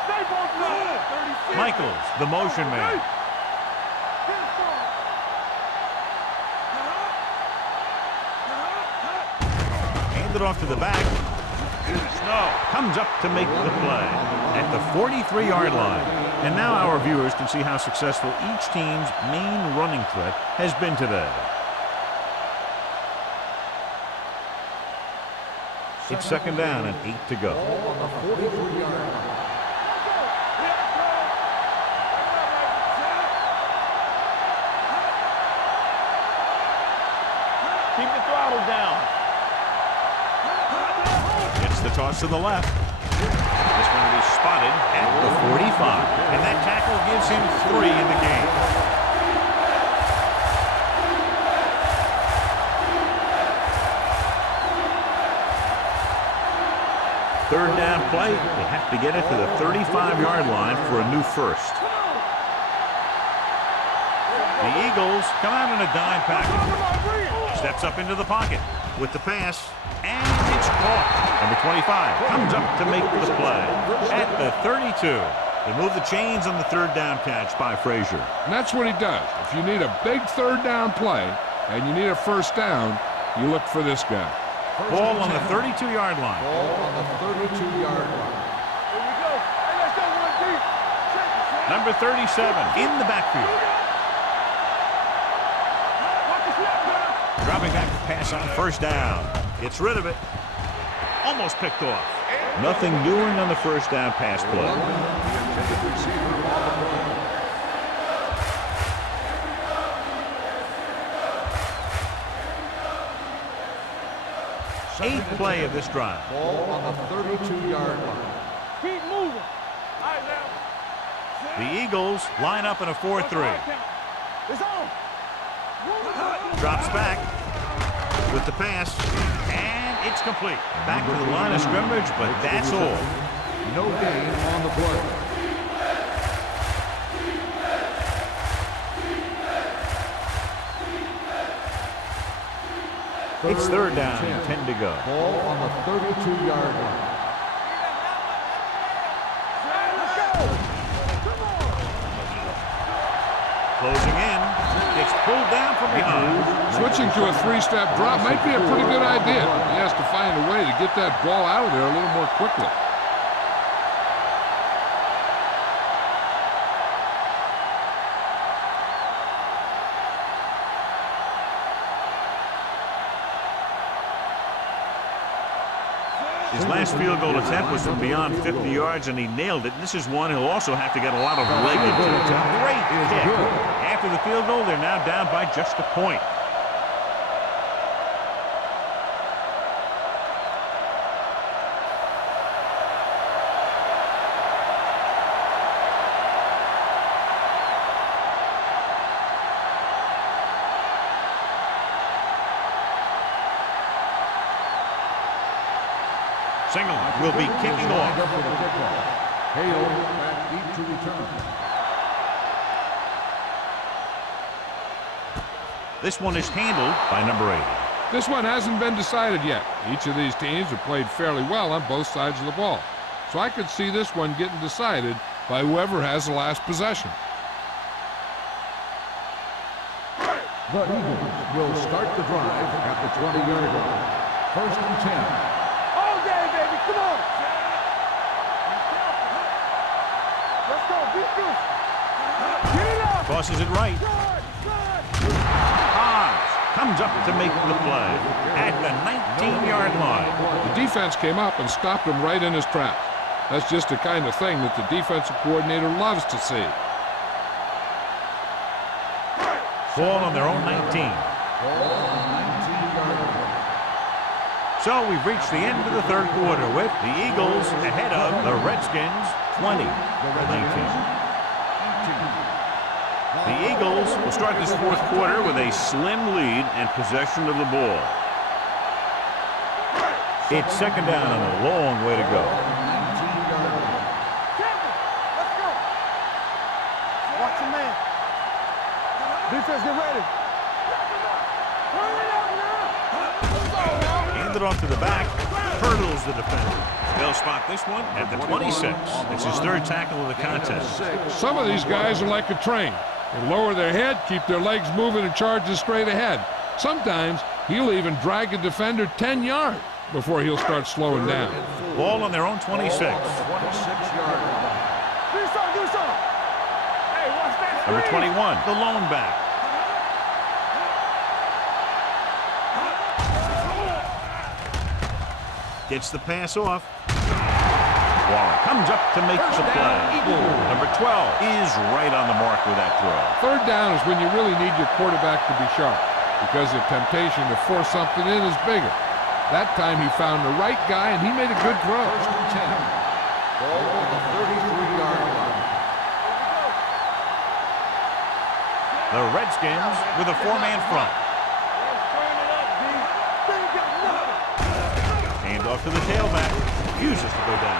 Stay both now. 36. Michaels, the motion man. Handed off to the back. Snow comes up to make the play at the 43-yard line. And now our viewers can see how successful each team's main running threat has been today. It's second down and 8 to go. Ball on the 43-yard line. Keep the throttle down. It's the toss to the left. This one is spotted at the 45. And that tackle gives him 3 in the game. Third down play. They have to get it to the 35-yard line for a new first. The Eagles come out in a dime package. Steps up into the pocket with the pass, and it's caught. Number 25 comes up to make the play at the 32. They move the chains on the third down catch by Frazier. And that's what he does. If you need a big third down play and you need a first down, you look for this guy. Ball on the 32-yard line. Ball on the 32-yard line. Here we go. Hey, let's go one deep. Check it. Number 37 in the backfield. Watch the snap, man. Dropping back to pass on first down. Gets rid of it. Almost picked off. Nothing doing on the first down pass play. The intended receiver on the play. Eighth play of this drive. Ball on the 32-yard line. Keep moving. All right, now. The Eagles line up in a 4-3. It's on. Drops back with the pass, and it's complete. Back to the line of scrimmage, but that's all. No gain on the play. It's third down, 10 to go. Ball on the 32-yard line. Closing in, gets pulled down from behind. Switching to a three-step drop might be a pretty good idea. He has to find a way to get that ball out of there a little more quickly. His last field goal attempt was from beyond 50 yards, and he nailed it. This is one he'll also have to get a lot of leg into. It's a great kick. After the field goal, they're now down by just a point. Single will be kicking off. Hale back deep to return. This one is handled by number 80. This one hasn't been decided yet. Each of these teams have played fairly well on both sides of the ball. So I could see this one getting decided by whoever has the last possession. The Eagles will start the drive at the 20-yard line. First and 10. All day, baby. Come on. Let's go. Beat this. Get it up. Tosses it right. Hobbs comes up to make the play at the 19-yard line. The defense came up and stopped him right in his tracks. That's just the kind of thing that the defensive coordinator loves to see. Ball on their own 19. So we've reached the end of the third quarter with the Eagles ahead of the Redskins 20-19. The Eagles will start this fourth quarter with a slim lead and possession of the ball. It's second down and a long way to go. Watch your man. Defense, get ready. Hand it off to the back. Hurdles the defender. They'll spot this one at the 26. It's his third tackle of the contest. Some of these guys are like a train. They lower their head, keep their legs moving, and charges straight ahead. Sometimes he'll even drag a defender 10 yards before he'll start slowing down. Ball on their own 26. 26-yard line. Number 21, the lone back. Gets the pass off. Warren comes up to make the play. Number 12 is right on the mark with that throw. Third down is when you really need your quarterback to be sharp because the temptation to force something in is bigger. That time he found the right guy and he made a good throw. First and 10. Ball on the 33-yard line. The Redskins with a four-man front. Hand off to the tailback. Refuses to go down.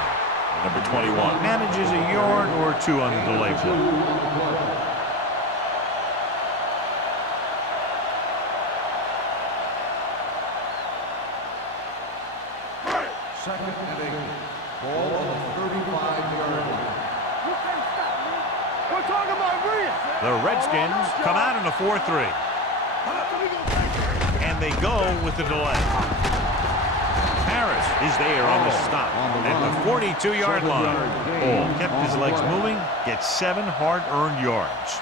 Number 21 manages a yard or two on the delay play. Second and 8. Ball on the 35-yard line. You can't stop me. We're talking about Rhea. The Redskins come out in a 4-3. And they go with the delay. Harris is there on the stop at the 42-yard line. Ball kept his legs moving, gets 7 hard-earned yards.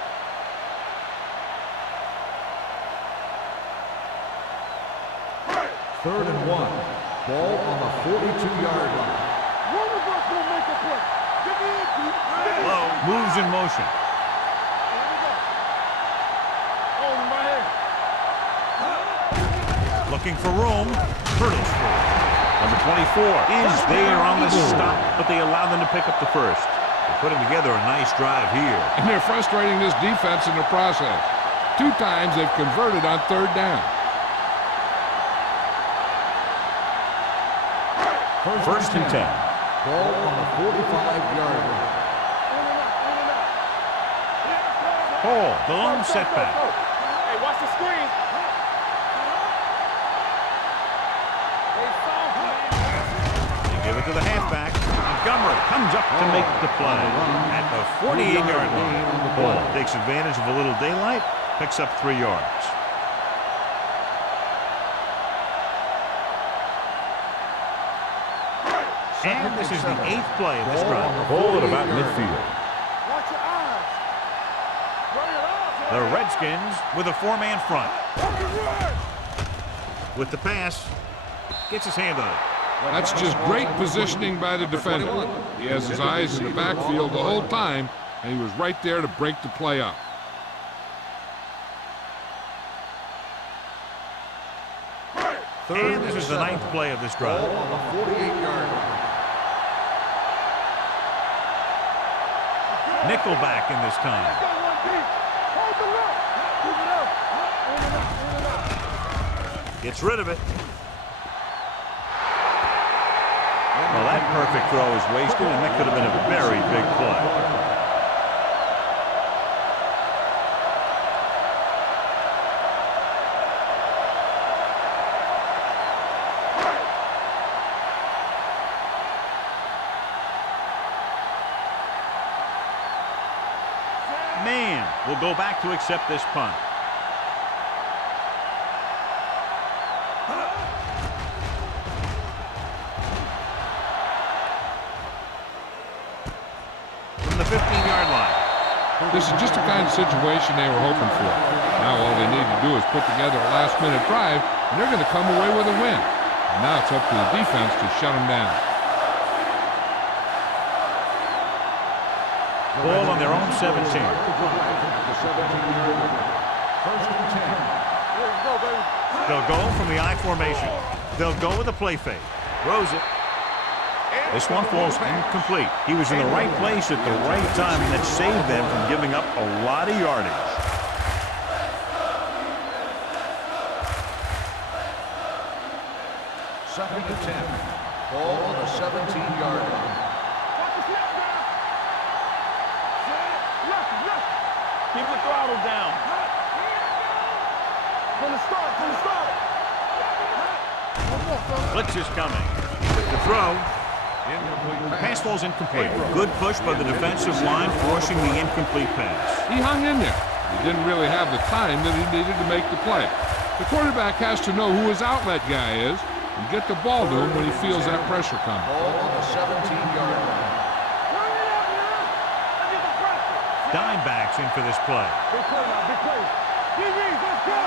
Third and 1. Ball on the 42-yard line. One of us will make a play. Get me in, Pete. Low moves in motion. Here we go. Hold him right here. Looking for room. Hurdles for it. Number 24 is there on the stop, but they allow them to pick up the first. They're putting together a nice drive here. And they're frustrating this defense in the process. 2 times they've converted on third down. First and 10. Ball on the 45-yard line. Hall, the lone setback. Hey, watch the screen. They give it to the halfback. Montgomery comes up to make the play at the 48-yard line. Hall takes advantage of a little daylight, picks up 3 yards. And this is the 8th play of this drive. Ball at about midfield. Watch your eyes. Bring it up. The Redskins with a 4-man front. With the pass, gets his hand on it. That's just great positioning by the defender. He has his eyes in the backfield the whole time, and he was right there to break the play up. And this is the 9th play of this drive. Ball on the 48-yard line. Nickelback in this time. Gets rid of it. Well, that perfect throw is wasted, and that could have been a very big play. will go back to accept this punt. From the 15-yard line. This is just the kind of situation they were hoping for. Now all they need to do is put together a last-minute drive, and they're going to come away with a win. And now it's up to the defense to shut them down. Ball on their own 17. The 17-yard line. First and 10. Let's go, baby. They'll go from the I formation. They'll go with a play fake. Throws it. This one falls incomplete. He was in the right place at the right time, and that saved them from giving up a lot of yardage. Second and 10. Ball on the 17-yard line. Keep the throttle down. From the start, from the start. Blitz is coming. The throw. Incomplete Pass falls incomplete. Good push by the defensive line, forcing the incomplete pass. He hung in there. He didn't really have the time that he needed to make the play. The quarterback has to know who his outlet guy is and get the ball to him when he feels that pressure coming. Ball on the 17-yard line. Dime backs in for this play. Big play now, big play. DBs, let's go.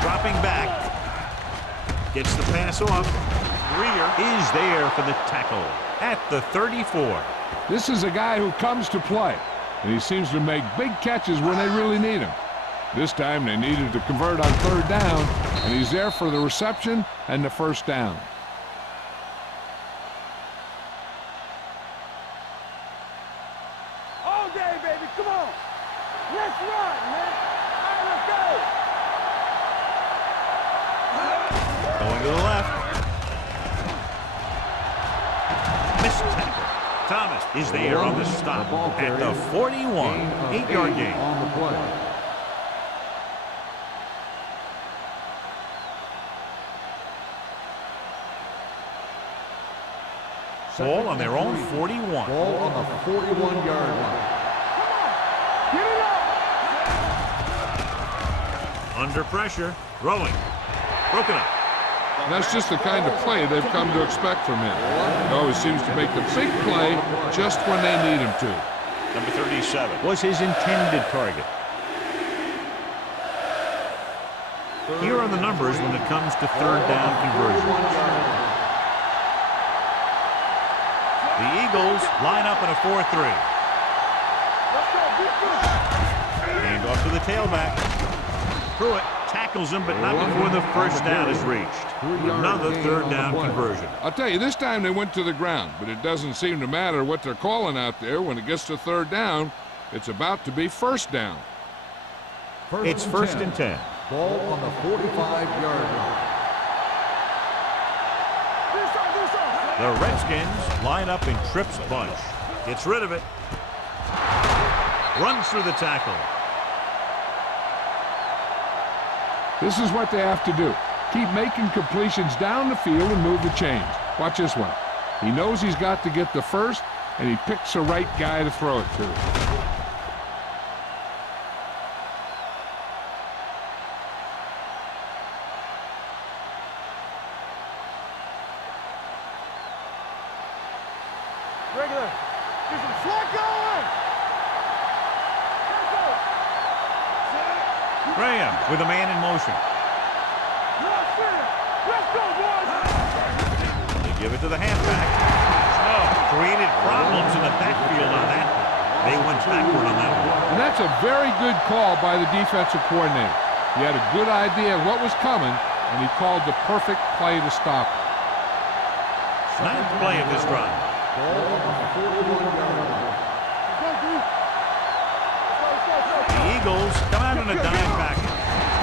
Dropping back. Gets the pass off. Greer is there for the tackle at the 34. This is a guy who comes to play, and he seems to make big catches when they really need him. This time they needed to convert on third down, and he's there for the reception and the first down. All day, baby, come on. Let's run, man. All right, let's go. Going to the left. Missed tackle. Thomas is there on the stop at the 41. 8-yard gain. On the play. Ball on their own 41. Ball on the 41-yard line. Get it up. Under pressure. Throwing. Broken up. And that's just the kind of play they've come to expect from him. He always seems to make the big play just when they need him to. Number 37 was his intended target. Here are the numbers when it comes to third down conversions. The Eagles line up in a 4-3. Hand off to the tailback. Pruitt tackles him, but not before the first down is reached. Another third down conversion. I'll tell you, this time they went to the ground, but it doesn't seem to matter what they're calling out there. When it gets to third down, it's about to be first down. It's first and 10. Ball on the 45-yard line. The Redskins line up in trips bunch. Gets rid of it. Runs through the tackle. This is what they have to do. Keep making completions down the field and move the chains. Watch this one. He knows he's got to get the first, and he picks the right guy to throw it to. Regular. Get some slack going. Graham with a man in motion. Let's go, boys. They give it to the halfback. Snow created problems in the backfield on that. They went backward on that one. And that's a very good call by the defensive coordinator. He had a good idea of what was coming, and he called the perfect play to stop it. Ninth play of this drive. Ball on the 41-yard line. The Eagles come out on a dime package.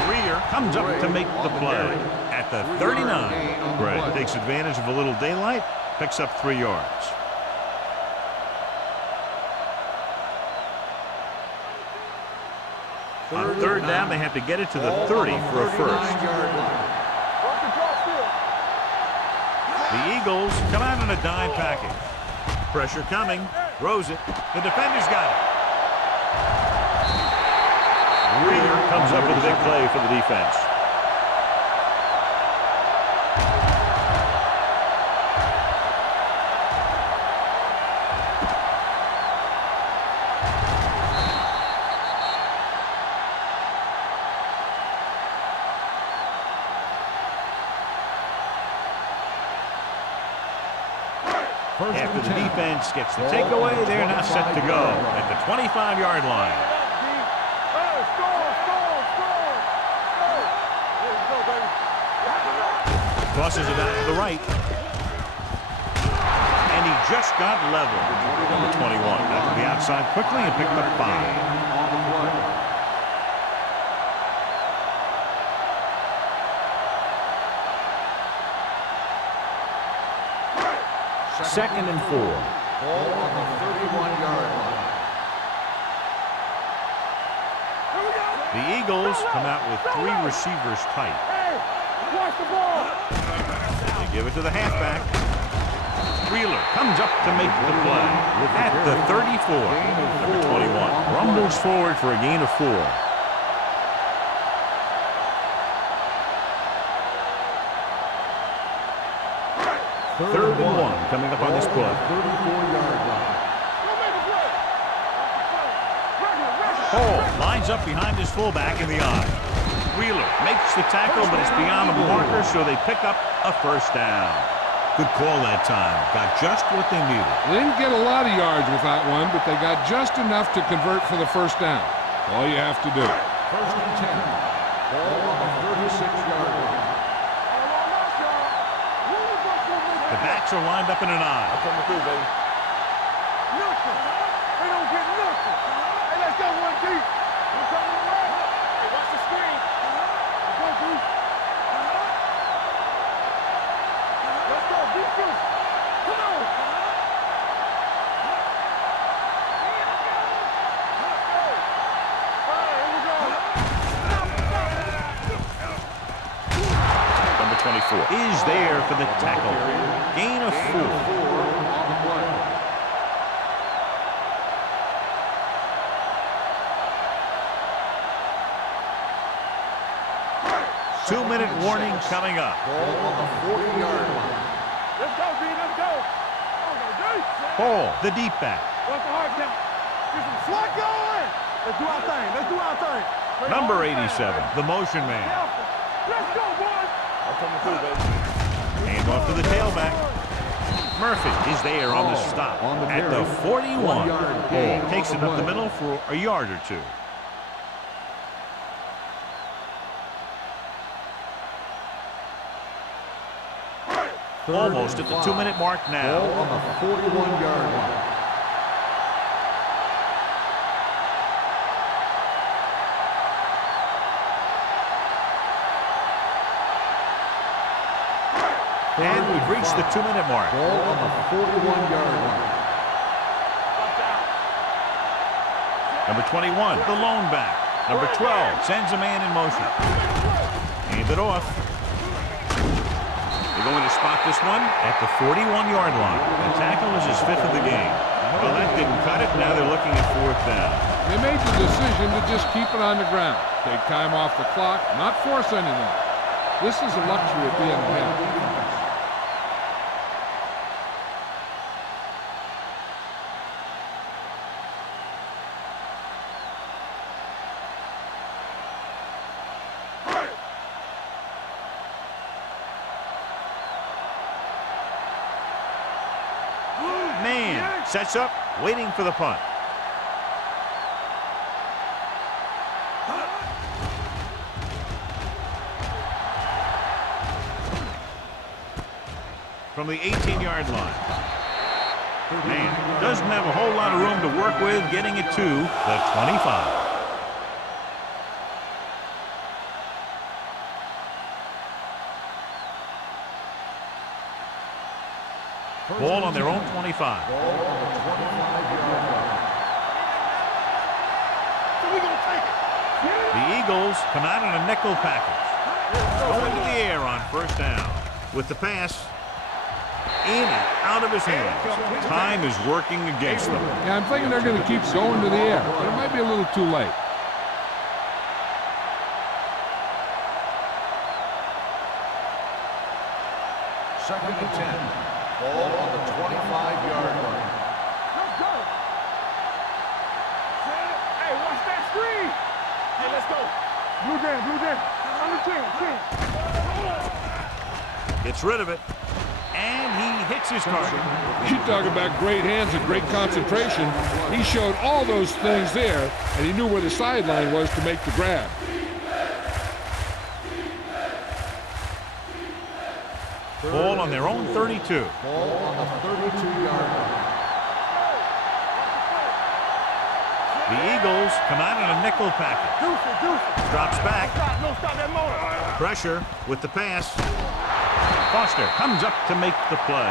Greer comes up to make the play at the 39. Gray takes advantage of a little daylight, picks up 3 yards. On third down, they have to get it to the 30 for a first. The Eagles come out on a dime package. Pressure coming. Throws it. The defender's got it. Reader comes up with a big play for the defense. After the defense gets the takeaway, they're now set to go at the 25-yard line. Tosses it out to the right. And he just got level. Number 21 got to the outside quickly and picked up 5. Second and 4. Ball on the 31-yard line. The Eagles come out with 3 receivers tight. Watch the ball. They give it to the halfback. Wheeler comes up to make the play at the 34. Number 21 rumbles forward for a gain of 4. Third and 1 coming up on this play. 34-yard line. Hall lines up behind his fullback in the eye. Wheeler makes the tackle, but it's beyond the marker, so they pick up a first down. Good call that time. Got just what they needed. They didn't get a lot of yards with that one, but they got just enough to convert for the first down. That's all you have to do. First and 10. Ball on the 36-yard line. The backs are lined up in an eye. Nothing. They don't get nothing. Hey, let's go one deep. You coming around? Hey, watch the screen. Let's go deep. Let's go deep. Come on. All right, here we go. Number 24 is there for the tackle. Gain of 4. On the play. 2-minute warning coming up. Ball on the 40-yard line. Let's go, D. Let's go. Hall, the deep back. What's the hard count? Get some slot going. Let's do our thing. Let's do our thing. Number 87, the motion man. Let's go, boys. I'm coming through, baby. Hand off to the tailback. Murphy is there on the stop On the at the carry. 41. 1 yard gain Hall takes on it the up the play. middle for a yard or 2. Almost at the 2-minute mark Ball now. on the 41-yard line. And we've reached the 2-minute mark. Ball on the 41-yard line. Number 21, the lone back. Number 12 sends a man in motion. Hand it off. They're going to spot this one at the 41-yard line. The tackle is his 5th of the game. Well, that didn't cut it. Now they're looking at 4th down. They made the decision to just keep it on the ground. Take time off the clock, not force anything. This is a luxury of being ahead. Man sets up, waiting for the punt. From the 18-yard line. Man doesn't have a whole lot of room to work with, getting it to the 25. Ball on their own 25. Ball on the 25-yard line. The Eagles come out in a nickel package. Going to the air on 1st down. With the pass in and out of his hands. Time is working against them. Yeah, I'm thinking they're going to keep going to the air, but it might be a little too late. Second and 10. Ball on the 25-yard line. Let's go. Hey, watch that screen. Hey, let's go. Blue jam, blue jam. On the 10. Gets rid of it. And he hits his target. You talk about great hands and great concentration. He showed all those things there, and he knew where the sideline was to make the grab. Ball on their own 32. Ball on the 32-yard line. The Eagles come out in a nickel package. Drops back. No, stop that motor. Pressure with the pass. Foster comes up to make the play.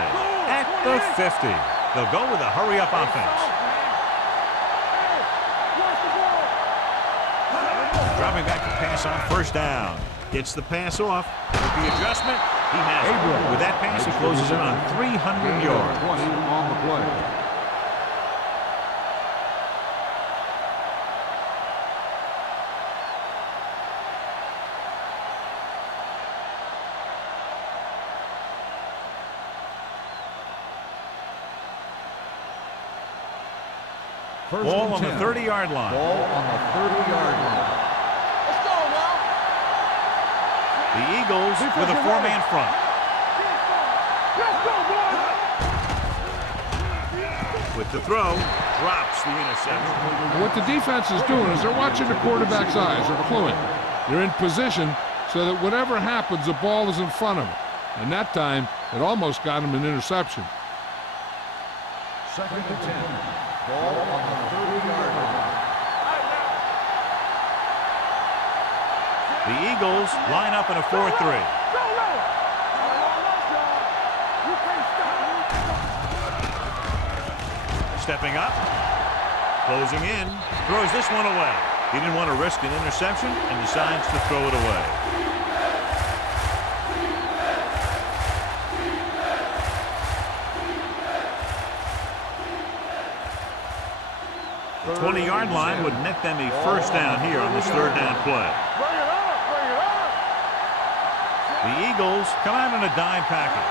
At the 50. They'll go with a hurry-up offense. Dropping back to pass on first down. Gets the pass off. With the adjustment, he has it. With that pass, he closes in on 300 yards. 20 on the play. Ball on the 30-yard line. Ball on the 30-yard line. Let's go now. The Eagles with a four-man front. Let's go, boys. With the throw, drops the interception. And what the defense is doing is they're watching the quarterback's eyes. They're cluing. They're in position so that whatever happens, the ball is in front of them. And that time, it almost got him an interception. Second and 10. Ball on the 30-yard line. The Eagles line up in a 4-3. Go lower. You can't stop. Stepping up, closing in, throws this one away. He didn't want to risk an interception and decides to throw it away. The 20-yard line would net them a first down here on this third down play. Bring it up, bring it up. The Eagles come out in a dime package.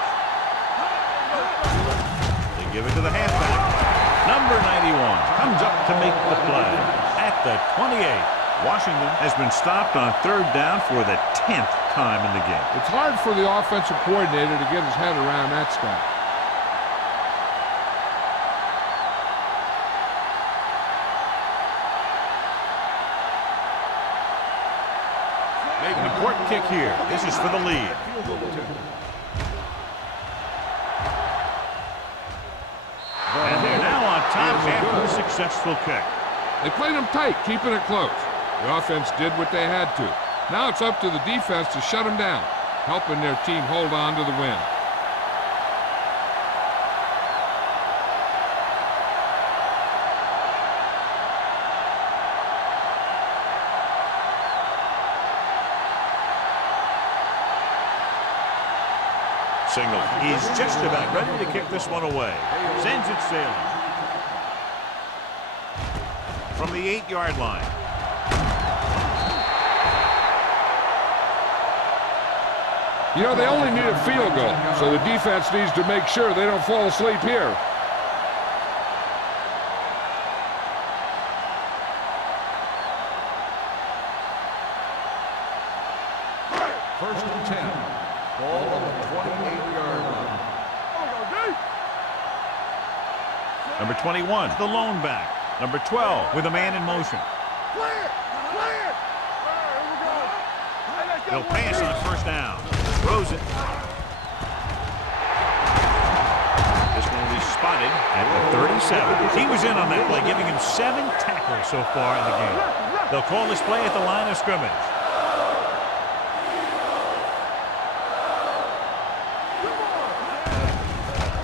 They give it to the halfback. Number 91 comes up to make the play. At the 28, Washington has been stopped on third down for the 10th time in the game. It's hard for the offensive coordinator to get his head around that stuff. An important kick here. This is for the lead. And they're now on top after a successful kick. They played them tight, keeping it close. The offense did what they had to. Now it's up to the defense to shut them down, helping their team hold on to the win. Single. He's just about ready to kick this one away. Sends it sailing. From the 8-yard line. You know, they only need a field goal, so the defense needs to make sure they don't fall asleep here. First and 10. Ball on the 28-yard line. Number 21, the lone back. Number 12, with a man in motion. Clear, clear. Here we go. Hey, let's go. He'll pass on first down. Throws it. This one will be spotted at the 37. He was in on that play, giving him 7 tackles so far in the game. They'll call this play at the line of scrimmage.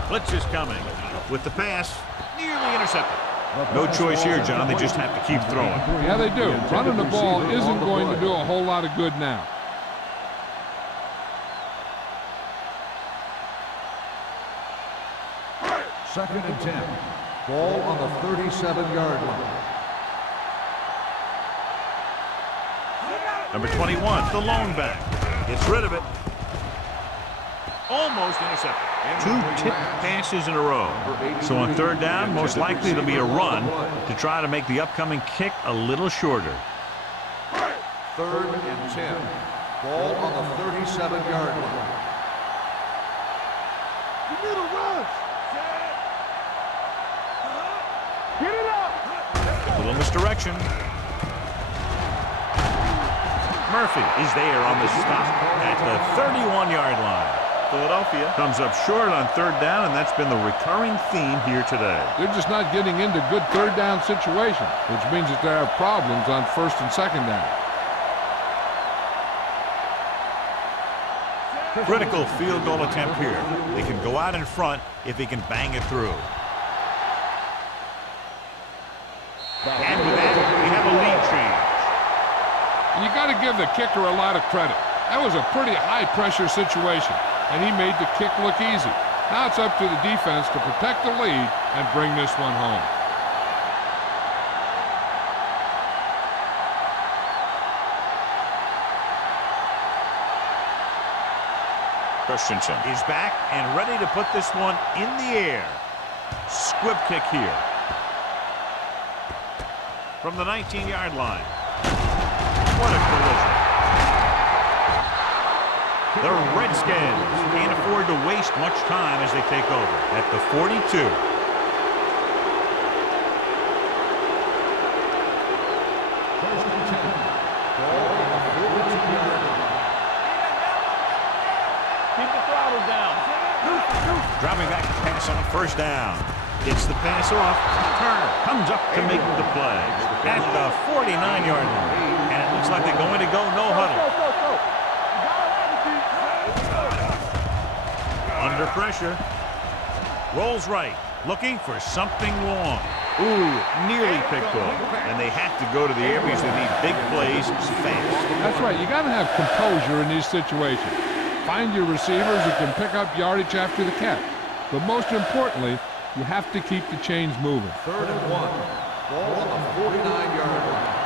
Blitz is coming. With the pass, nearly intercepted. No choice here, John. They just have to keep throwing. Yeah, they do. Running the ball isn't going to do a whole lot of good now. Second and 10. Ball on the 37-yard line. Number 21, the lone back. Gets rid of it. Almost intercepted. 2 tipped passes in a row. So on third down, most likely there'll be a run to try to make the upcoming kick a little shorter. 3rd and 10. Ball on the 37-yard line. You need a rush. Get it up. A little misdirection. Murphy is there on the stop at the 31-yard line. Philadelphia comes up short on third down, and that's been the recurring theme here today. They're just not getting into good third down situations, which means that they have problems on first and second down. Critical field goal attempt here. They can go out in front if he can bang it through. And with that, we have a lead change. You got to give the kicker a lot of credit. That was a pretty high-pressure situation, and he made the kick look easy. Now it's up to the defense to protect the lead and bring this one home. Christensen is back and ready to put this one in the air. Squib kick here. From the 19-yard line. What a collision. The Redskins can't afford to waste much time as they take over at the 42. First and 10. Ball on the 42-yard line. Keep the throttle down. Dropping back to pass on first down. Gets the pass off. Turner comes up to make the play at the 49-yard line. And it looks like they're going to go no huddle. Under pressure. Rolls right. Looking for something long. Ooh, nearly picked off. And they have to go to the air because they need big plays fast. That's right. You got to have composure in these situations. Find your receivers who can pick up yardage after the catch. But most importantly, you have to keep the chains moving. 3rd and 1. Ball on the 49-yard line.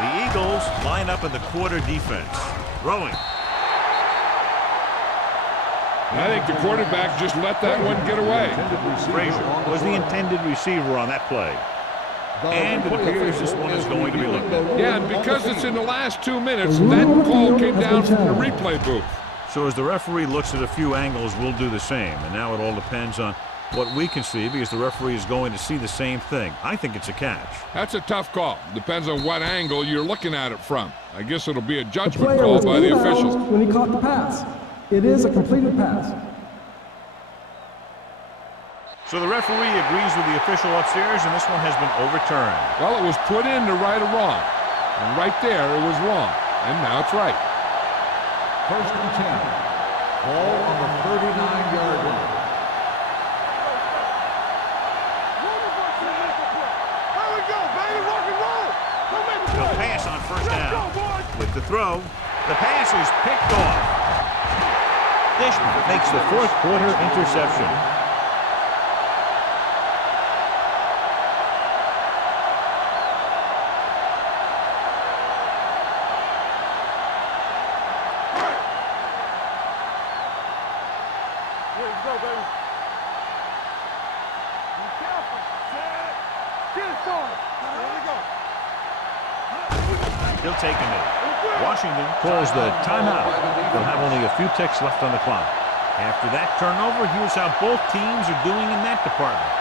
The Eagles line up in the quarter defense. Throwing. I think the quarterback just let that one get away. Frazier was the intended receiver on that play. And it appears this one is going to be looked at. Yeah, and because it's in the last 2 minutes, that call came down from the replay booth. So as the referee looks at a few angles, we'll do the same. And now it all depends on what we can see because the referee is going to see the same thing. I think it's a catch. That's a tough call. Depends on what angle you're looking at it from. I guess it'll be a The judgment player call was by the inbounds officials. when he caught the pass. It is a completed pass. So the referee agrees with the official upstairs, and this one has been overturned. Well, it was put in to right or wrong. And right there, it was wrong. And now it's right. First and 10. Ball on the 39-yard line. Here we go, baby. Rock and roll. Come make the He'll play. pass on first Let's go, down. boys. With the throw, the pass is picked off. Dishman makes the fourth quarter interception. Let's go, baby. Be careful. Get it started. There we go. He'll take a minute. Washington calls the timeout. They'll have only a few ticks left on the clock. After that turnover, here's how both teams are doing in that department.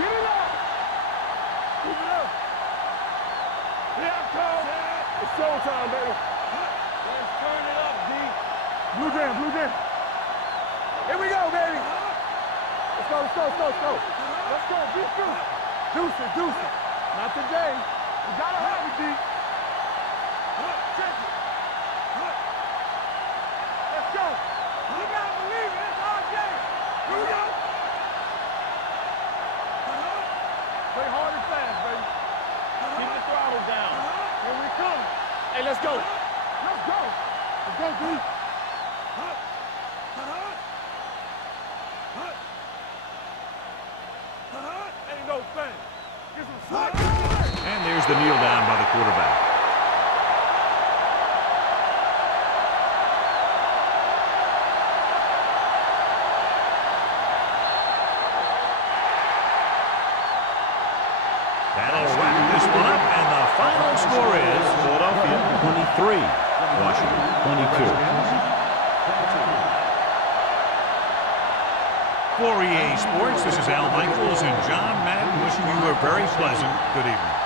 Get it up. Keep it up. Here I come. It's showtime, baby. Let's turn it up, D. Blue jam, blue jam. Here we go, baby. Let's go, let's go, let's go, let's go. Let's go, be true. Deuce it, deuce it. Not today. We gotta have it, D. Check it. Let's go. You gotta believe it. It's our game. Here we go. Play hard and fast, baby. Keep the throttle down. Here we come. Hey, let's go. Let's go. Let's go, D. Ain't no thing. Get some slack. And there's Here's the kneel down by the quarterback. That'll wrap this one up, and the final score is Philadelphia 23, Washington 22. For EA Sports, this is Al Michaels and John Madden wishing you a very pleasant good evening.